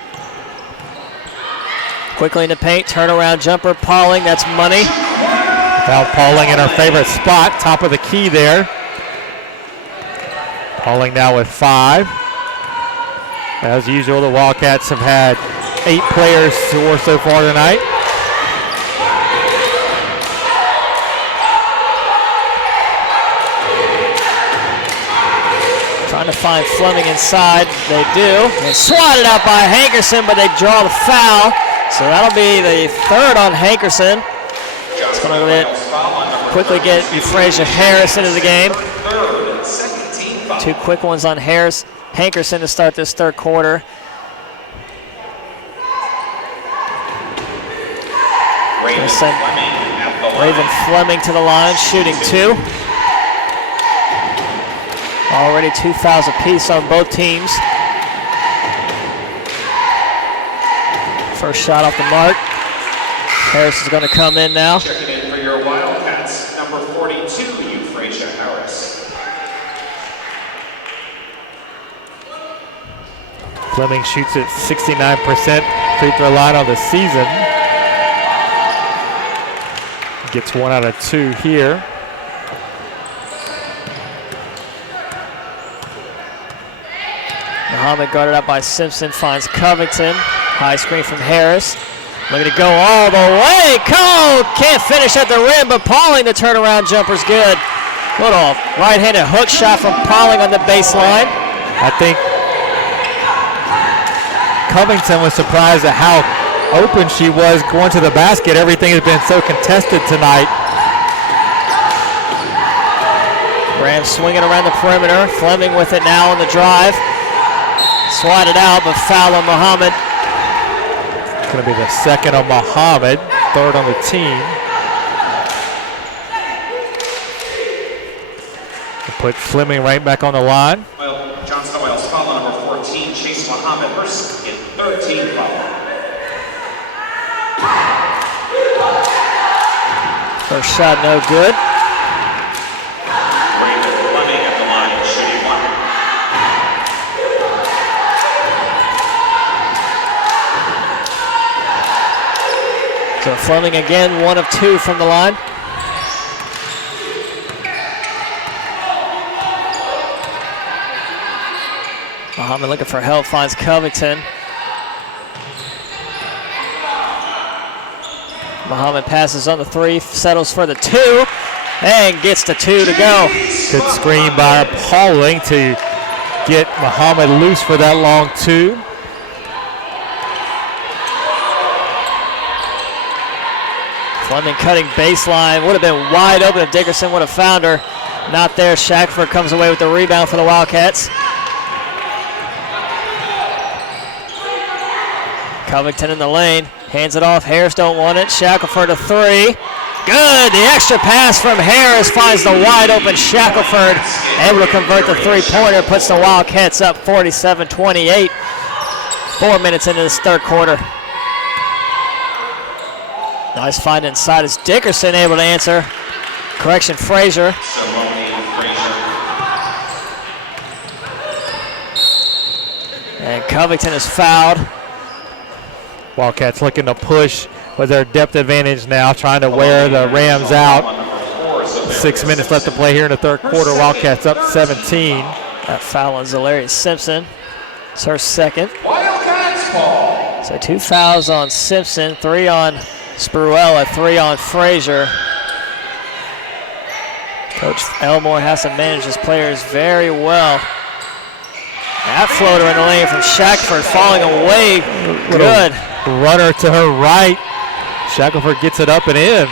Quickly in the paint, turnaround jumper, Pauling, that's money. Found Pauling in her favorite spot, top of the key there. Pauling now with 5. As usual, the Wildcats have had 8 players score so far tonight. Trying to find Fleming inside. They do. And swatted out by Hankerson, but they draw the foul. So that'll be the 3rd on Hankerson. It's going to quickly get Euphrasia Harris into the game. 2 quick ones on Hankerson to start this third quarter. Raven Fleming to the line, shooting 2. Already 2 fouls apiece on both teams. First shot off the mark. Harris is going to come in now. Checking in for your Wildcats, number 42, Euphrasia Harris. Fleming shoots at 69% free throw line on the season. Gets 1 out of 2 here. Muhammad guarded up by Simpson, finds Covington. High screen from Harris. Looking to go all the way. Cole can't finish at the rim, but Pauling, the turnaround jumper's good. Little right-handed hook shot from Pauling on the baseline. I think Covington was surprised at how open she was going to the basket. Everything has been so contested tonight. Rams swinging around the perimeter. Fleming with it now on the drive. Swatted out, but foul on Muhammad. It's going to be the 2nd on Muhammad, 3rd on the team. We'll put Fleming right back on the line. Well, Johnston Wales, foul on number 14, Chase Muhammad, her 13th foul. First shot, no good. Raven Fleming at the line, shooting 1. So Fleming again, 1 of 2 from the line. Muhammad looking for help, finds Covington. Muhammad passes on the 3, settles for the 2, and gets the 2 to go. Good screen by Pauling to get Muhammad loose for that long 2. Fleming cutting baseline. Would have been wide open if Dickerson would have found her. Not there. Shackelford comes away with the rebound for the Wildcats. Covington in the lane. Hands it off. Harris don't want it. Shackelford a 3. Good. The extra pass from Harris finds the wide open Shackelford. Able to convert the 3-pointer. Puts the Wildcats up 47-28. 4 minutes into this third quarter. Nice find inside as Dickerson able to answer. Correction, Frazier. And Covington is fouled. Wildcats looking to push with their depth advantage now, trying to wear the Rams out. 6 minutes left to play here in the third quarter. Wildcats up 17. That foul on Zalaria Simpson. It's her second. So 2 fouls on Simpson, 3 on Spruella, 3 on Frazier. Coach Elmore has to manage his players very well. That floater in the lane from Shackelford falling away. Good. Runner to her right. Shackelford gets it up and in.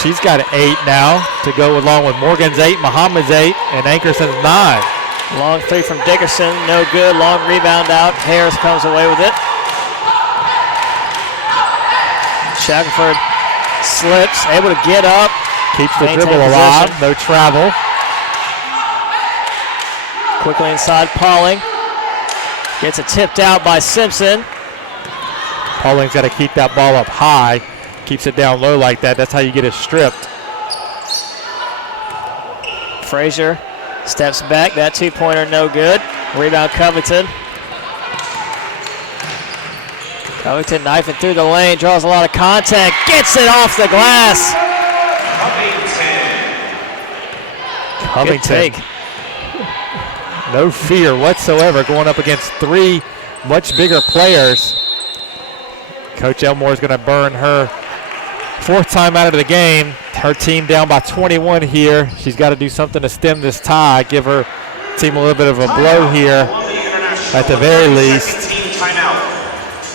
She's got 8 now to go along with Morgan's 8, Muhammad's 8, and Ankerson's 9. Long 3 from Dickerson, no good. Long rebound out. Harris comes away with it. Shackelford slips, able to get up. Keeps the dribble alive, no travel. Quickly inside Pauling. Gets it tipped out by Simpson. Pauling's got to keep that ball up high. Keeps it down low like that. That's how you get it stripped. Frazier steps back. That 2-pointer no good. Rebound Covington. Covington knifing through the lane, draws a lot of contact, gets it off the glass. Covington. Good take. No fear whatsoever going up against 3 much bigger players. Coach Elmore is going to burn her 4th time out of the game. Her team down by 21 here. She's got to do something to stem this tie, give her team a little bit of a blow here at the very least.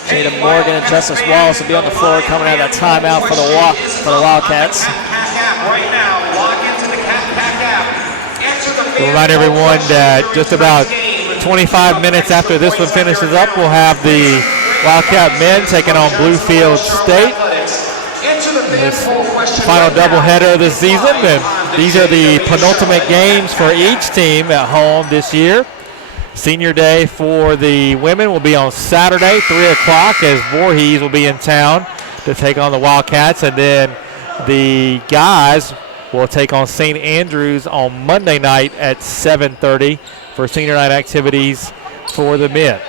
Jada Morgan and Justice Wallace will be on the floor coming out of that timeout for the Wildcats. We'll remind everyone that just about 25 minutes after this one finishes up, we'll have the Wildcat men taking on Bluefield State. This final doubleheader of the season, and these are the penultimate games for each team at home this year. Senior day for the women will be on Saturday, 3 o'clock, as Voorhees will be in town to take on the Wildcats, and then the guys will take on St. Andrews on Monday night at 7:30 for senior night activities for the men.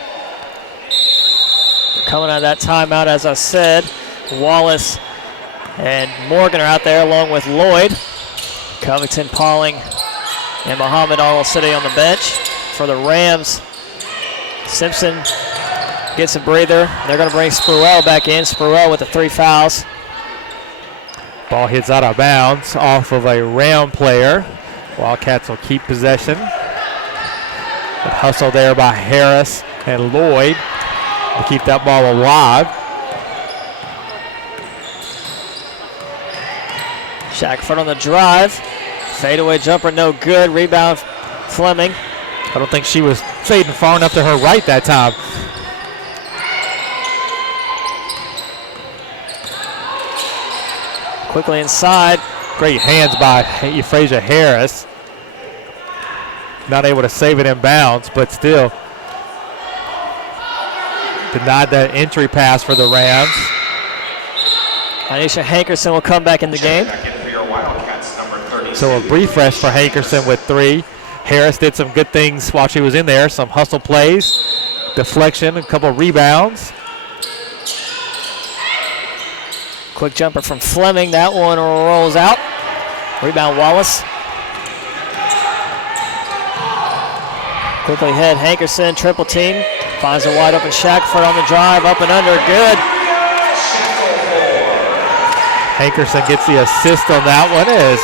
Coming out of that timeout, as I said, Wallace and Morgan are out there along with Lloyd. Covington, Pauling, and Muhammad all sitting on the bench. For the Rams, Simpson gets a breather. They're going to bring Spruell back in. Spruell with the 3 fouls. Ball hits out of bounds off of a Ram player. Wildcats will keep possession. Good hustle there by Harris and Lloyd to keep that ball alive. Shackelford on the drive. Fadeaway jumper, no good. Rebound, Fleming. I don't think she was fading far enough to her right that time. Quickly inside. Great hands by Euphrasia Harris. Not able to save it in bounds, but still denied that entry pass for the Rams. Anisha Hankerson will come back in the game. So a brief rest for Hankerson with 3. Harris did some good things while she was in there. Some hustle plays, deflection, a couple rebounds. Quick jumper from Fleming. That one rolls out. Rebound Wallace. Quickly head Hankerson, triple team. Finds a wide open Shackelford on the drive, up and under, good. Hankerson gets the assist on that one as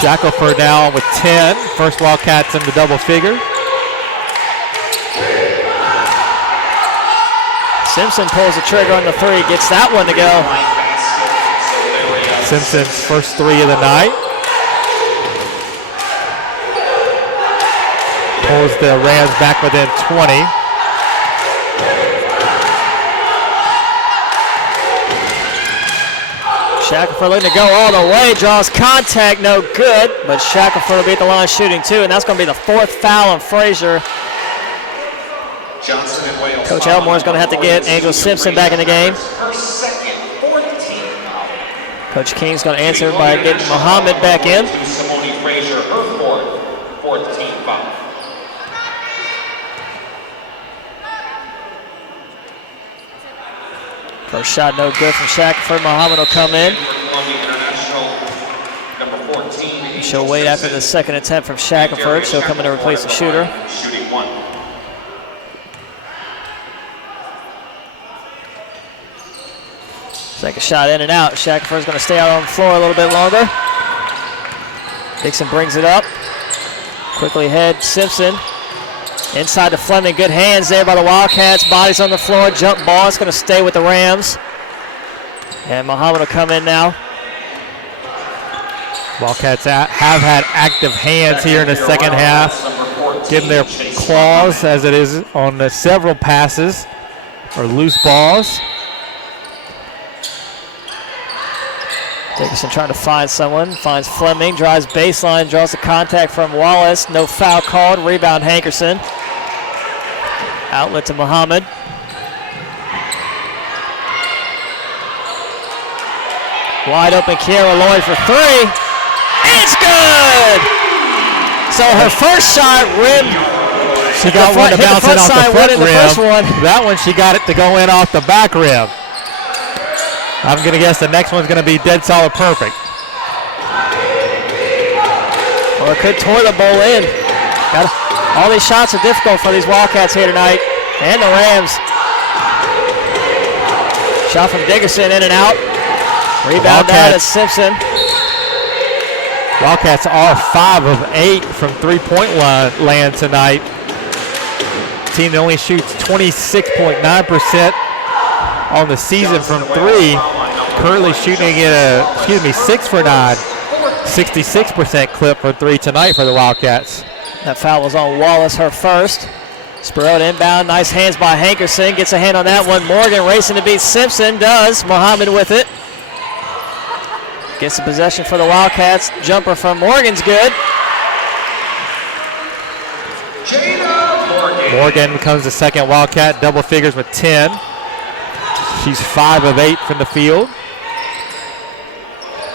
Shackelford now with 10. First Wildcats in the double figure. Simpson pulls the trigger on the three, gets that one to go. Simpson's first three of the night. Pulls the Rams back within 20. Shackelford looking to go all the way, draws contact, no good, but Shackelford will be at the line shooting too, and that's going to be the fourth foul on Frazier. Coach Elmore is going to have to get Angel Simpson back in the game. Coach King's going to answer by getting Muhammad back in. First shot no good from Shackelford. Muhammad will come in. She'll wait after the second attempt from Shackelford. She'll come in to replace the shooter. Second shot in and out. Shackelford's going to stay out on the floor a little bit longer. Dixon brings it up. Quickly ahead, Simpson. Inside to Fleming. Good hands there by the Wildcats. Bodies on the floor. Jump ball. It's going to stay with the Rams. And Muhammad will come in now. Wildcats have had active hands here in the second half. Getting their claws as it is on the several passes or loose balls. Dickerson trying to find someone, finds Fleming, drives baseline, draws the contact from Wallace. No foul called. Rebound Hankerson. Outlet to Muhammad. Wide open Kiera Lloyd for three. It's good! So her first shot rimmed. She got one to bounce in off the front rim. That one she got it to go in off the back rim. I'm going to guess the next one's going to be dead solid perfect. Well, it could toilet bowl in. All these shots are difficult for these Wildcats here tonight. And the Rams. Shot from Dickerson in and out. Rebound down to Simpson. Wildcats are 5 of 8 from three-point land tonight. Team that only shoots 26.9% on the season from three, currently shooting at 6 for 9, 66% clip for three tonight for the Wildcats. That foul was on Wallace, her first. Sparrow inbound, nice hands by Hankerson, gets a hand on that one. Morgan racing to beat Simpson, does. Muhammad with it. Gets the possession for the Wildcats. Jumper from Morgan's good. Morgan becomes the second Wildcat, double figures with 10. She's 5 of 8 from the field.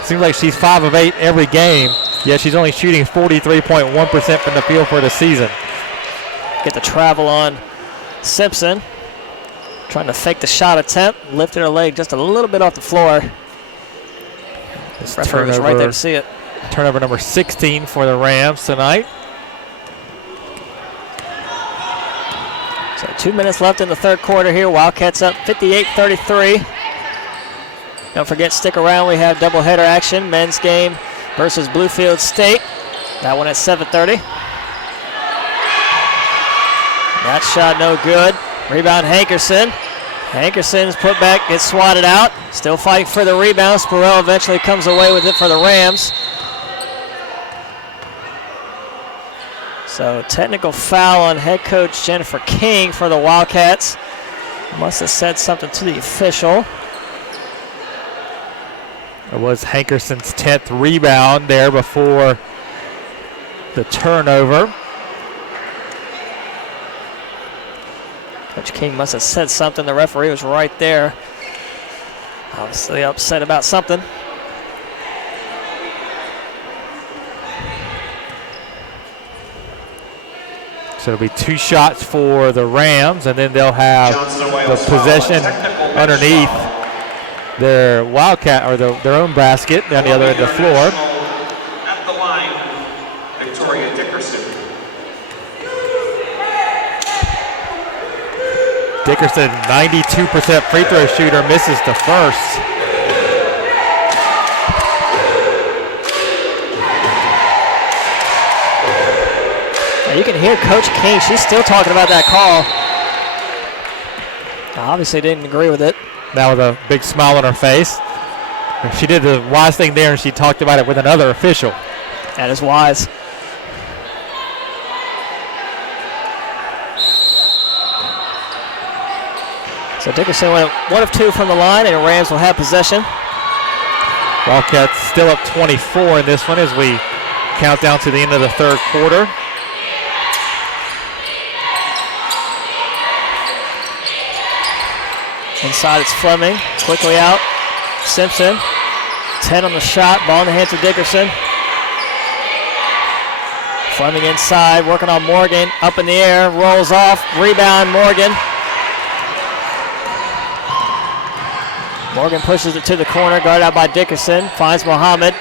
Seems like she's 5 of 8 every game, yet she's only shooting 43.1% from the field for the season. Get the travel on Simpson. Trying to fake the shot attempt. Lifted her leg just a little bit off the floor. Referee was right there to see it. Turnover number 16 for the Rams tonight. So 2 minutes left in the third quarter here. Wildcats up 58-33. Don't forget, stick around. We have doubleheader action. Men's game versus Bluefield State. That one at 7:30. That shot no good. Rebound Hankerson. Hankerson's put back, gets swatted out. Still fighting for the rebound. Sparrow eventually comes away with it for the Rams. So technical foul on head coach Jennifer King for the Wildcats. Must have said something to the official. It was Hankerson's 10th rebound there before the turnover. Coach King must have said something. The referee was right there. Obviously upset about something. So it'll be 2 shots for the Rams, and then they'll have the possession underneath their Wildcat or their own basket down the other end of the floor. At the line, Victoria Dickerson. Dickerson, 92% free throw shooter, misses the first. You can hear Coach King. She's still talking about that call. Obviously didn't agree with it. Now with a big smile on her face. She did the wise thing there, and she talked about it with another official. That is wise. So Dickerson went 1 of 2 from the line, and the Rams will have possession. Wildcats still up 24 in this one as we count down to the end of the third quarter. Inside it's Fleming, quickly out. Simpson, 10 on the shot, ball in the hands of Dickerson. Fleming inside, working on Morgan, up in the air, rolls off, rebound Morgan. Morgan pushes it to the corner, guarded out by Dickerson, finds Muhammad.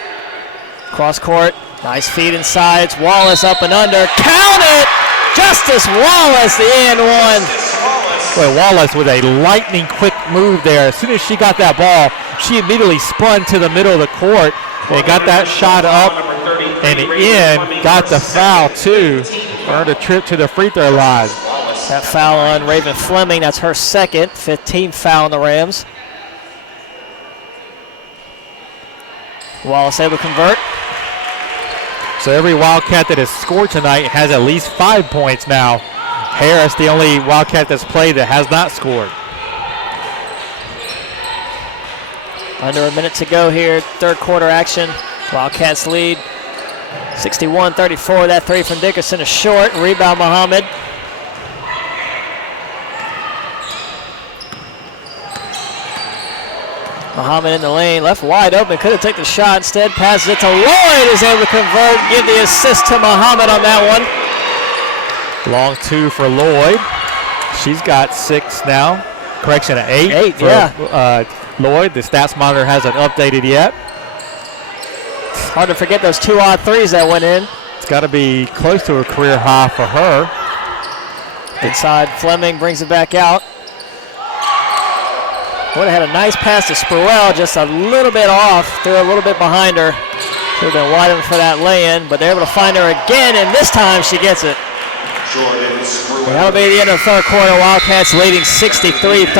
Cross court, nice feed inside, it's Wallace up and under, count it! Justice Wallace, the and one. Well, Wallace with a lightning quick move there. As soon as she got that ball, she immediately spun to the middle of the court and got that shot up and in, got the foul too. Earned a trip to the free throw line. That foul on Raven Fleming, that's her second, 15th foul on the Rams. Wallace able to convert. So every Wildcat that has scored tonight has at least 5 points now. Harris, the only Wildcat that's played that has not scored. Under a minute to go here, third quarter action. Wildcats lead 61-34. That three from Dickerson is short. Rebound Muhammad. Muhammad in the lane, left wide open, could have taken the shot, instead passes it to Lloyd, is able to convert, give the assist to Muhammad on that one. Long two for Lloyd. She's got 6 now. Correction, 8. 8, for, yeah. Lloyd. The stats monitor hasn't updated yet. It's hard to forget those 2 odd threes that went in. It's got to be close to a career high for her. Inside, Fleming brings it back out. Would have had a nice pass to Spruell, just a little bit off, threw a little bit behind her. Should have been wide open for that lay-in, but they're able to find her again, and this time she gets it. And that'll be the end of the third quarter. Wildcats leading 63-36.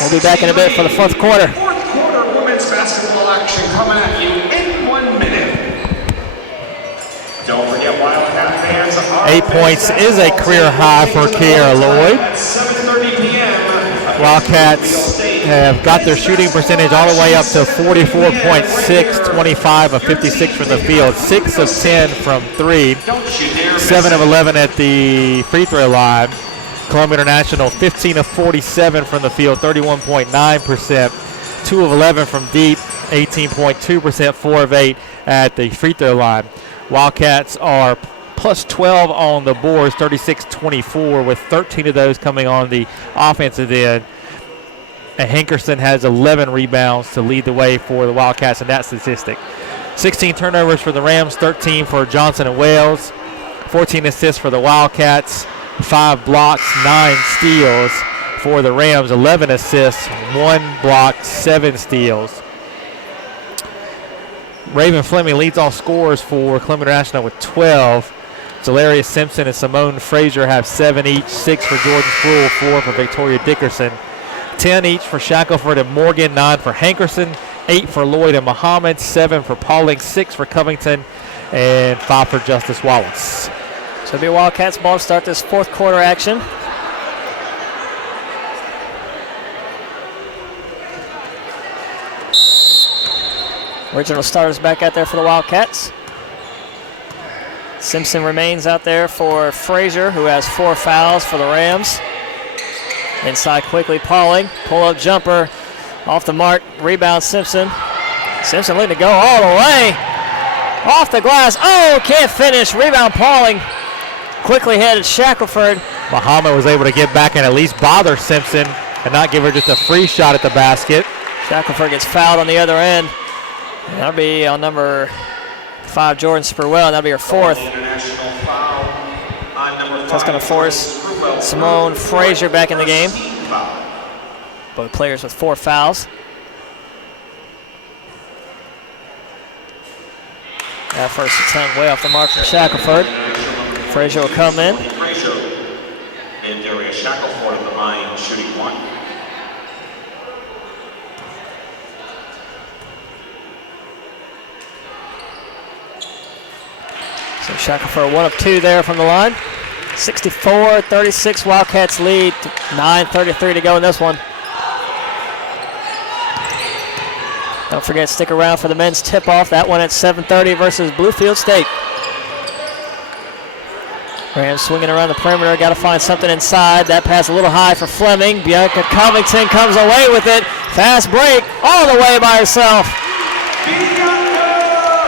We'll be back in a bit for the fourth quarter. Fourth quarter women's basketball action coming at you in 1 minute. Don't forget Wildcat fans. 8 points is a career high for Kiera Lloyd. At 7:30 p.m. Wildcats have got their shooting percentage all the way up to 44.6, 25 of 56 from the field, 6 of 10 from 3, 7 of 11 at the free throw line. Columbia International 15 of 47 from the field, 31.9%, 2 of 11 from deep, 18.2%, 4 of 8 at the free throw line. Wildcats are plus 12 on the boards, 36-24, with 13 of those coming on the offensive end. And Hankerson has 11 rebounds to lead the way for the Wildcats in that statistic. 16 turnovers for the Rams, 13 for Johnson and Wales, 14 assists for the Wildcats, 5 blocks, 9 steals for the Rams, 11 assists, 1 block, 7 steals. Raven Fleming leads all scorers for Columbia International with 12. Zalaria Simpson and Simone Frazier have 7 each, 6 for Jordan Spruill, 4 for Victoria Dickerson, 10 each for Shackelford and Morgan, 9 for Hankerson, 8 for Lloyd and Muhammad, 7 for Pauling, 6 for Covington, and 5 for Justice Wallace. So it'll be Wildcats ball to start this fourth quarter action. Original starters back out there for the Wildcats. Simpson remains out there for Frazier, who has 4 fouls for the Rams. Inside quickly, Pauling. Pull-up jumper off the mark. Rebound Simpson. Simpson looking to go all the way. Off the glass. Oh, can't finish. Rebound Pauling. Quickly headed Shackelford. Muhammad was able to get back and at least bother Simpson and not give her just a free shot at the basket. Shackelford gets fouled on the other end. And that'll be on number 5, Jordan Spruill, and that'll be her 4th. That's going to force Simone Frazier back in the game. Both players with 4 fouls. That first attempt way off the mark from Shackelford. Frazier will come in. And Darius Shackelford of the line shooting 1. So Shackelford 1 of 2 there from the line. 64-36 Wildcats lead. 9:33 to go in this one. Don't forget, stick around for the men's tip-off. That one at 7:30 versus Bluefield State. Rams swinging around the perimeter. Got to find something inside. That pass a little high for Fleming. Bianca Covington comes away with it. Fast break all the way by herself.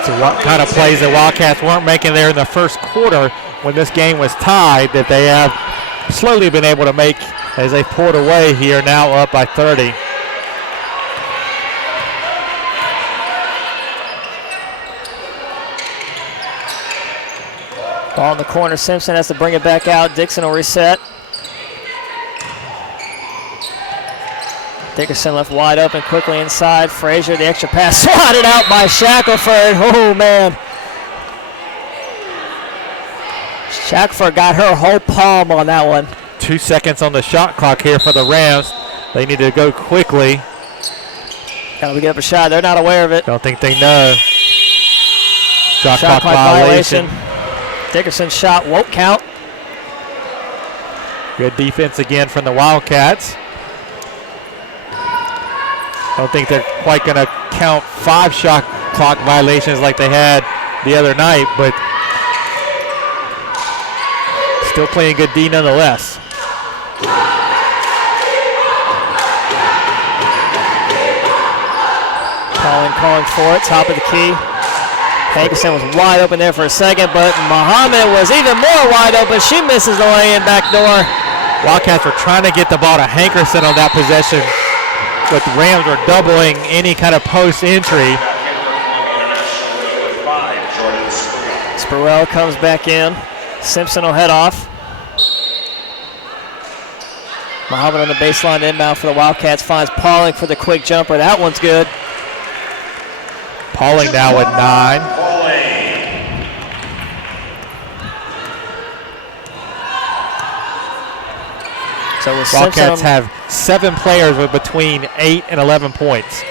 So what kind of plays the Wildcats weren't making there in the first quarter when this game was tied that they have slowly been able to make as they pulled away here, now up by 30. Ball in the corner. Simpson has to bring it back out. Dixon will reset. Dickerson left wide open quickly inside. Frazier, the extra pass, swatted out by Shackelford. Oh, man. Shackelford got her whole palm on that one. 2 seconds on the shot clock here for the Rams. They need to go quickly. Got to get up a shot. They're not aware of it. Don't think they know. Shot clock violation. Dickerson's shot won't count. Good defense again from the Wildcats. I don't think they're quite going to count 5 shot clock violations like they had the other night, but still playing good D nonetheless. Calling for it, top of the key. Hankerson was wide open there for a second, but Muhammad was even more wide open. She misses the lay-in back door. Wildcats were trying to get the ball to Hankerson on that possession, but the Rams were doubling any kind of post entry. Spurrell comes back in. Simpson will head off. Muhammad on the baseline inbound for the Wildcats finds Pauling for the quick jumper. That one's good. Pauling now with 9. So Wildcats have 7 players with between 8 and 11 points.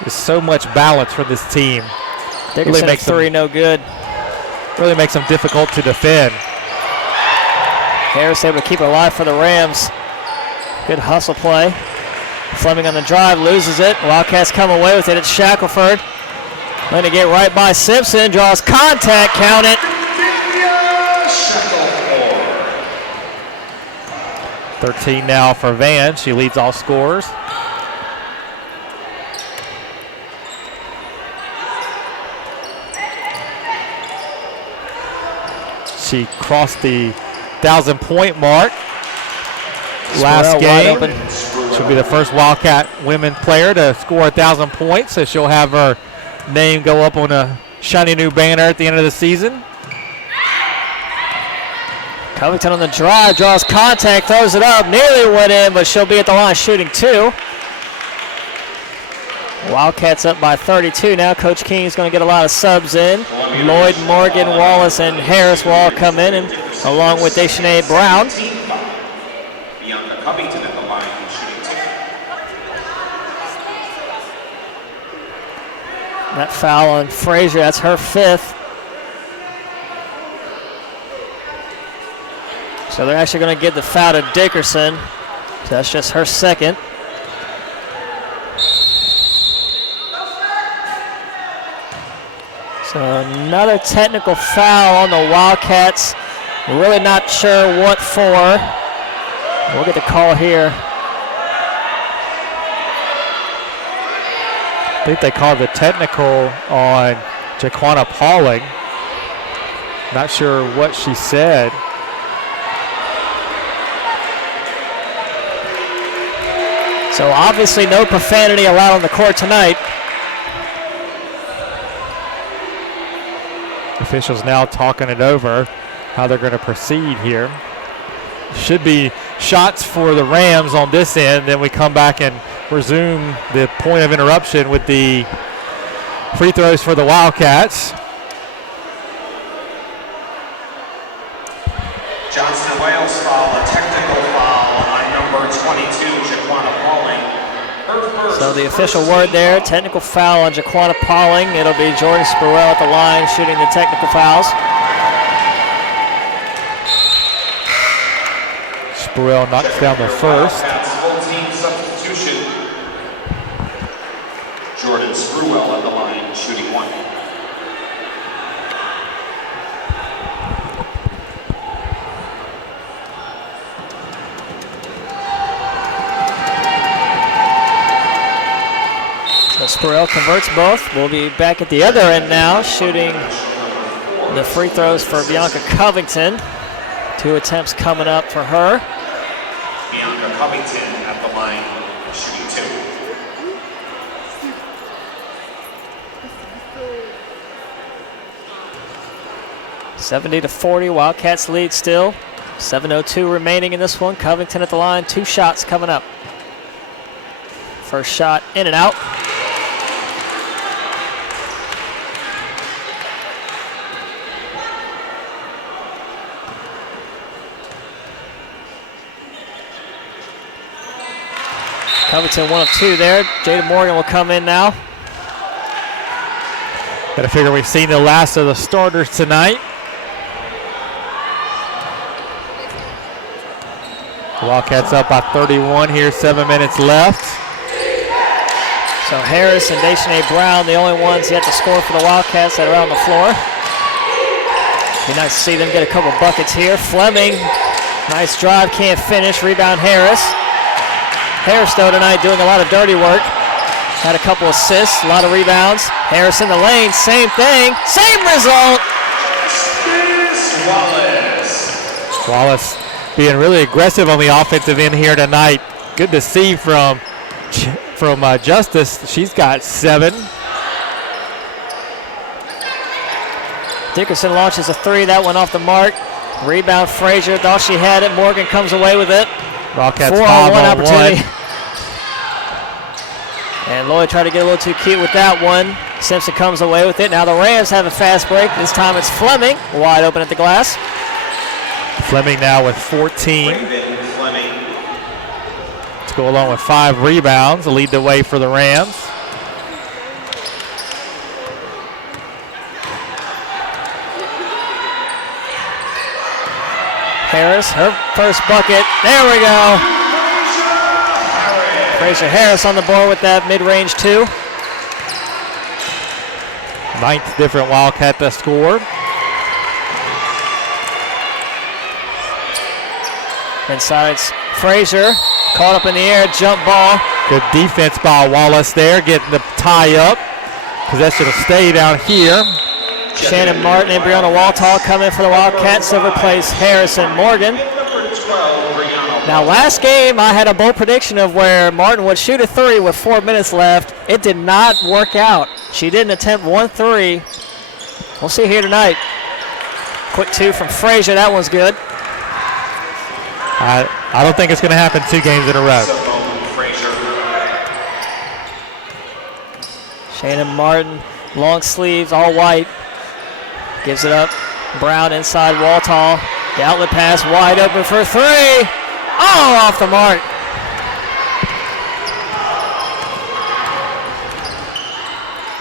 There's so much balance for this team. Dickerson really makes 3 no good. Really makes them difficult to defend. Harris able to keep it alive for the Rams. Good hustle play. Fleming on the drive, loses it. Wildcats come away with it. It's Shackelford. Going to get right by Simpson. Draws contact. Count it. 13 now for Van. She leads all scorers. She crossed the 1,000-point mark last game. She'll be the first Wildcat women player to score 1,000 points, so she'll have her name go up on a shiny new banner at the end of the season. Covington on the drive, draws contact, throws it up, nearly went in, but she'll be at the line shooting 2. Wildcats up by 32 now. Coach King's going to get a lot of subs in. Lloyd, Morgan, Wallace, and Harris will all come in, and along with Deschanay Brown. Bianca Covington at the line shooting 2. That foul on Frazier, that's her 5th. So they're actually going to give the foul to Dickerson. So that's just her 2nd. So another technical foul on the Wildcats. We're really not sure what for. We'll get the call here. I think they called the technical on Jaquana Pauling. Not sure what she said. So obviously no profanity allowed on the court tonight. Officials now talking it over, how they're going to proceed here. Should be shots for the Rams on this end. Then we come back and resume the point of interruption with the free throws for the Wildcats. So the official word there, technical foul on Jaquana Pauling. It'll be Jordan Spruill at the line shooting the technical fouls. Spruill knocks down the first. Full team substitution. Jordan Spruill at the line, shooting 1. So Spruill converts both. We'll be back at the other end now, shooting the free throws for Bianca Covington. 2 attempts coming up for her. Bianca Covington at the line, shooting 2. (70-40), Wildcats lead still. 7:02 remaining in this one. Covington at the line, 2 shots coming up. First shot in and out. Covington 1 of 2 there. Jada Morgan will come in now. Gotta figure we've seen the last of the starters tonight. Wildcats up by 31 here, 7 minutes left. So Harris and Deshanae Brown, the only ones yet to score for the Wildcats that are on the floor. Be nice to see them get a couple buckets here. Fleming, nice drive, can't finish. Rebound Harris. Harris, though, tonight doing a lot of dirty work. Had a couple assists, a lot of rebounds. Harris in the lane, same thing, same result. Wallace being really aggressive on the offensive end here tonight. Good to see from Justice. She's got 7. Dickerson launches a 3, that went off the mark. Rebound Frazier, thought she had it. Morgan comes away with it. Wildcats 4-on-1 opportunity. And Lloyd tried to get a little too cute with that one. Simpson comes away with it. Now the Rams have a fast break. This time it's Fleming, wide open at the glass. Fleming now with 14. To go along with 5 rebounds, lead the way for the Rams. Harris, her first bucket. There we go. Frazier Harris on the board with that mid-range 2. 9th different Wildcat to score. Inside Frazier, caught up in the air, jump ball. Good defense by Wallace there, getting the tie up. Possession will stay down here. Shannon Martin and Brianna Waltall come in for the Wildcats to replace Harris and Morgan. Now last game I had a bold prediction of where Martin would shoot a 3 with 4 minutes left. It did not work out. She didn't attempt 1 3. We'll see here tonight. Quick 2 from Frazier, that one's good. I don't think it's going to happen 2 games in a row. Shannon Martin, long sleeves, all white. Gives it up. Brown inside Waltall. The outlet pass wide open for 3. Oh, off the mark.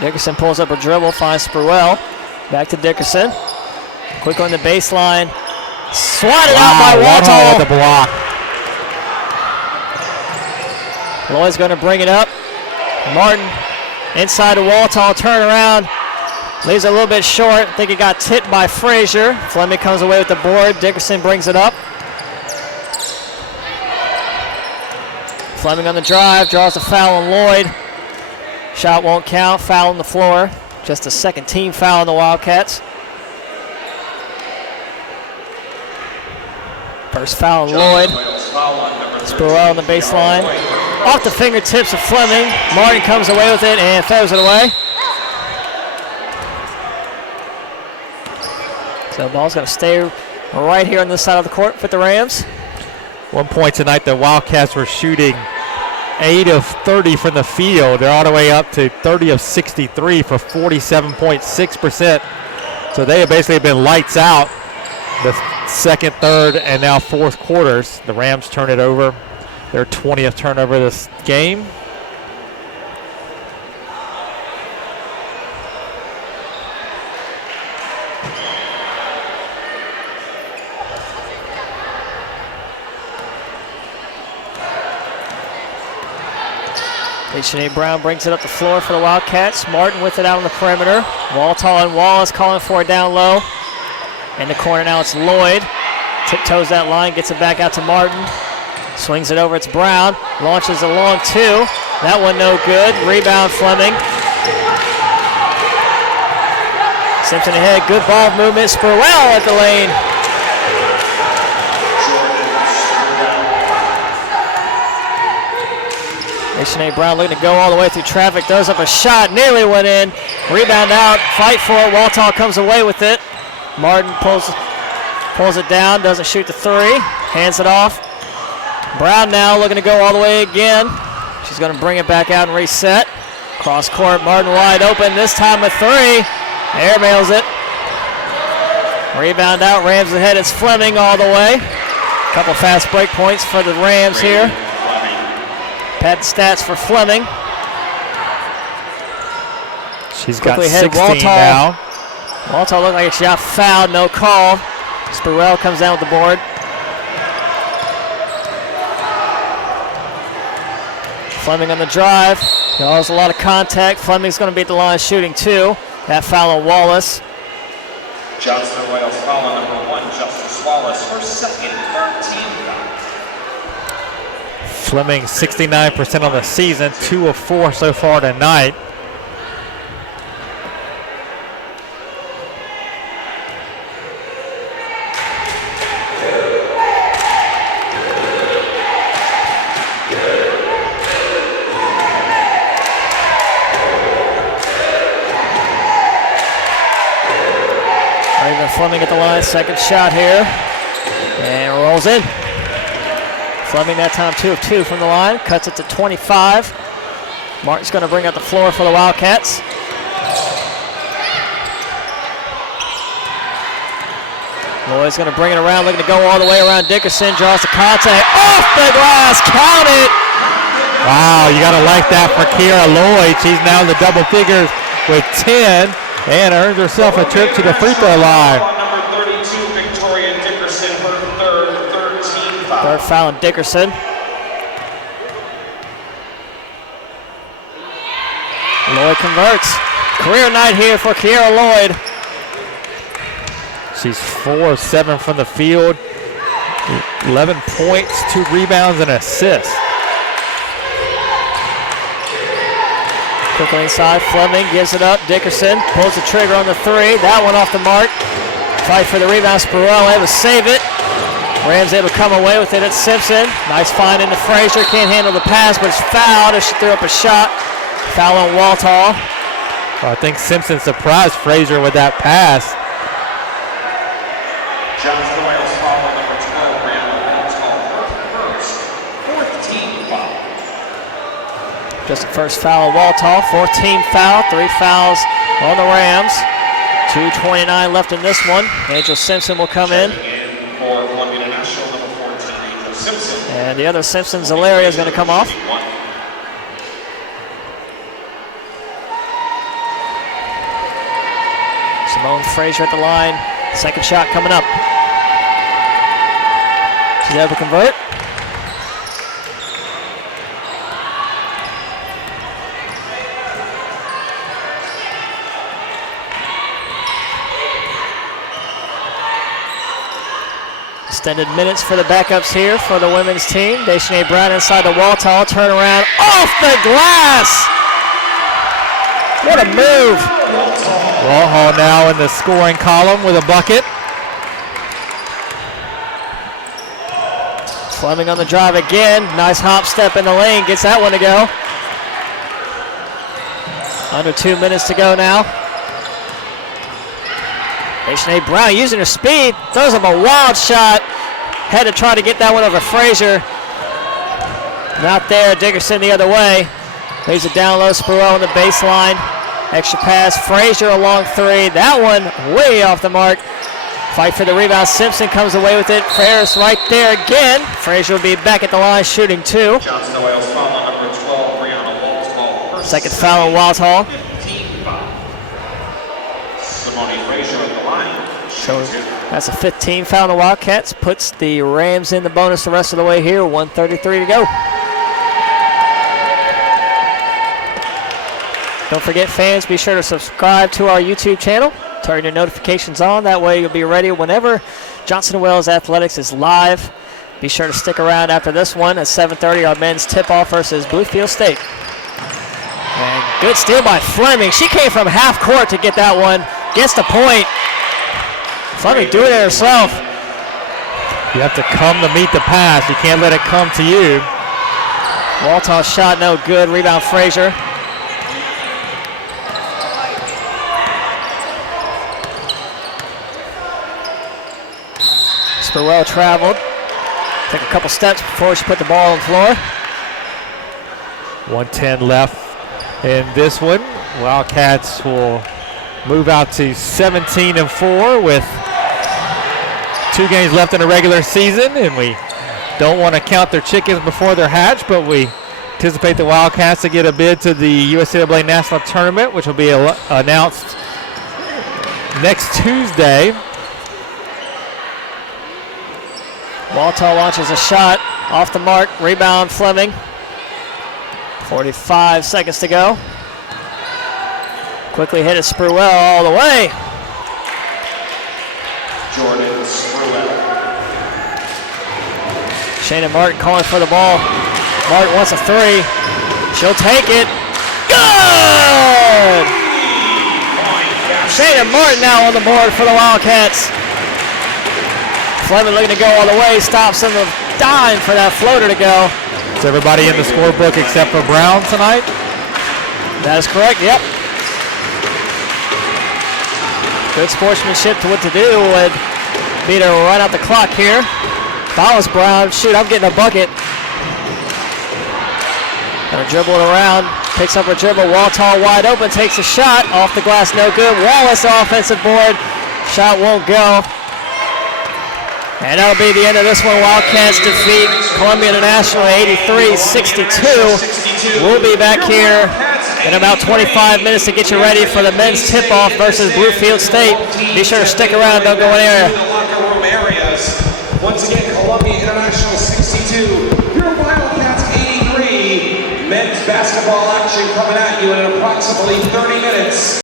Dickerson pulls up a dribble, finds Spruill. Back to Dickerson. Quick on the baseline. Swatted out by Waltall. With the block. Lloyd's going to bring it up. Martin inside to Waltall, turn around. Leaves it a little bit short. I think it got tipped by Frazier. Fleming comes away with the board. Dickerson brings it up. Fleming on the drive, draws a foul on Lloyd. Shot won't count, foul on the floor. Just a second team foul on the Wildcats. First foul on Lloyd. Spruill on the baseline. Off the fingertips of Fleming. Martin comes away with it and throws it away. So the ball's going to stay right here on this side of the court for the Rams. 1 point tonight, the Wildcats were shooting 8 of 30 from the field. They're all the way up to 30 of 63 for 47.6%. So they have basically been lights out the second, third, and now fourth quarters. The Rams turn it over. Their 20th turnover this game. H&A Brown brings it up the floor for the Wildcats. Martin with it out on the perimeter. Waltall and Wallace calling for it down low. In the corner now it's Lloyd. Tiptoes that line, gets it back out to Martin. Swings it over, it's Brown. Launches a long two. That one no good. Rebound Fleming. Simpson ahead, good ball movement. Spurwell at the lane. H&A Brown looking to go all the way through traffic. Throws up a shot, nearly went in. Rebound out, fight for it. Waltall comes away with it. Martin pulls it down, doesn't shoot the three. Hands it off. Brown now looking to go all the way again. She's going to bring it back out and reset. Cross court, Martin wide open. This time a three. Airmails it. Rebound out, Rams ahead. It's Fleming all the way. Couple fast break points for the Rams here. Pad stats for Fleming. She's got 16 now. Waltall looked like she got fouled, no call. Spurwell comes down with the board. Fleming on the drive. There's a lot of contact. Fleming's going to be at the line shooting two. That foul on Wallace. Johnson Wales foul on number 1, Justice Wallace, her second, 13 foul. Fleming 69% on the season, 2 of 4 so far tonight. Fleming at the line, second shot here, and rolls in. Fleming that time 2 of 2 from the line, cuts it to 25. Martin's going to bring out the floor for the Wildcats. Lloyd's going to bring it around, looking to go all the way around Dickerson, draws the contact, off the glass, count it! Wow, you got to like that for Kiera Lloyd. She's now in the double figures with 10. And earns herself a trip to the free throw line. Number 32, Victoria Dickerson, her third 13 foul. Third foul on Dickerson. Lloyd converts. Career night here for Kiera Lloyd. She's 4 of 7 from the field. 11 points, 2 rebounds, and an assist. Quickly inside, Fleming gives it up. Dickerson pulls the trigger on the three. That one off the mark. Fight for the rebound. Spurwell able to save it. Rams able to come away with it at Simpson. Nice find into Frazier. Can't handle the pass, but it's fouled as she threw up a shot. Foul on Waltall. Well, I think Simpson surprised Frazier with that pass. Johnson Wales foul on number 12, Brianna Waltall, her first, 4th team foul. Just the first foul of Waltall, 4th team foul, 3 fouls on the Rams. 2:29 left in this one. Angel Simpson will come in. For Columbia International, number 14, Angel Simpson. And the other Simpson, Zalaria, is going to come off. Simone Frazier at the line. Second shot coming up. She's able to convert. Extended minutes for the backups here for the women's team. H&A Brown inside the Waltall, turn around, off the glass! What a move! Waltall now in the scoring column with a bucket. Fleming on the drive again. Nice hop step in the lane, gets that one to go. Under 2 minutes to go now. H&A Brown using her speed, throws up a wild shot. Had to try to get that one over Frazier. Not there, Dickerson the other way. Leaves it down low, Spurwell on the baseline. Extra pass, Frazier a long three. That one way off the mark. Fight for the rebound, Simpson comes away with it. Ferris right there again. Frazier will be back at the line shooting 2. Johnson Wales foul on number 12, Brianna Waltall. Second foul on Waltall. 15 foul. Simone Frazier at the line. So that's a 15 foul on the Wildcats. Puts the Rams in the bonus the rest of the way here. 1:33 to go. Don't forget, fans, be sure to subscribe to our YouTube channel. Turn your notifications on. That way you'll be ready whenever Johnson & Wales Athletics is live. Be sure to stick around after this one at 7:30, our men's tip-off versus Bluefield State. And good steal by Fleming. She came from half court to get that one. Gets the point. Fleming doing it herself. You have to come to meet the pass. You can't let it come to you. Waltall's shot no good. Rebound Frazier. Spurwell traveled. Took a couple steps before she put the ball on the floor. 1:10 left in this one. Wildcats will move out to 17-4 with 2 games left in the regular season, and we don't want to count their chickens before they're hatched, but we anticipate the Wildcats to get a bid to the USAA National Tournament, which will be announced next Tuesday. Waltall launches a shot off the mark. Rebound Fleming. 45 seconds to go. Quickly hit it Spurwell all the way. Jordan Spurwell. Shayna Martin calling for the ball. Martin wants a 3. She'll take it. Good! Shayna Martin now on the board for the Wildcats. Fleming looking to go all the way. Stops in the dime for that floater to go. Is everybody in the scorebook except for Brown tonight? That is correct, yep. Good sportsmanship to what to do would be to run out the clock here. If I was Brown, shoot, I'm getting a bucket. Gonna dribble it around, picks up her dribble. Waltall wide open, takes a shot. Off the glass, no good. Wallace offensive board. Shot won't go. And that'll be the end of this one. Wildcats defeat Columbia International 83-62. We'll be back here in about 25 minutes to get you ready for the men's tip-off versus Bluefield State. Be sure to stick around. Don't go anywhere. Once again, Columbia International 62, your Wildcats 83. Men's basketball action coming at you in approximately 30 minutes.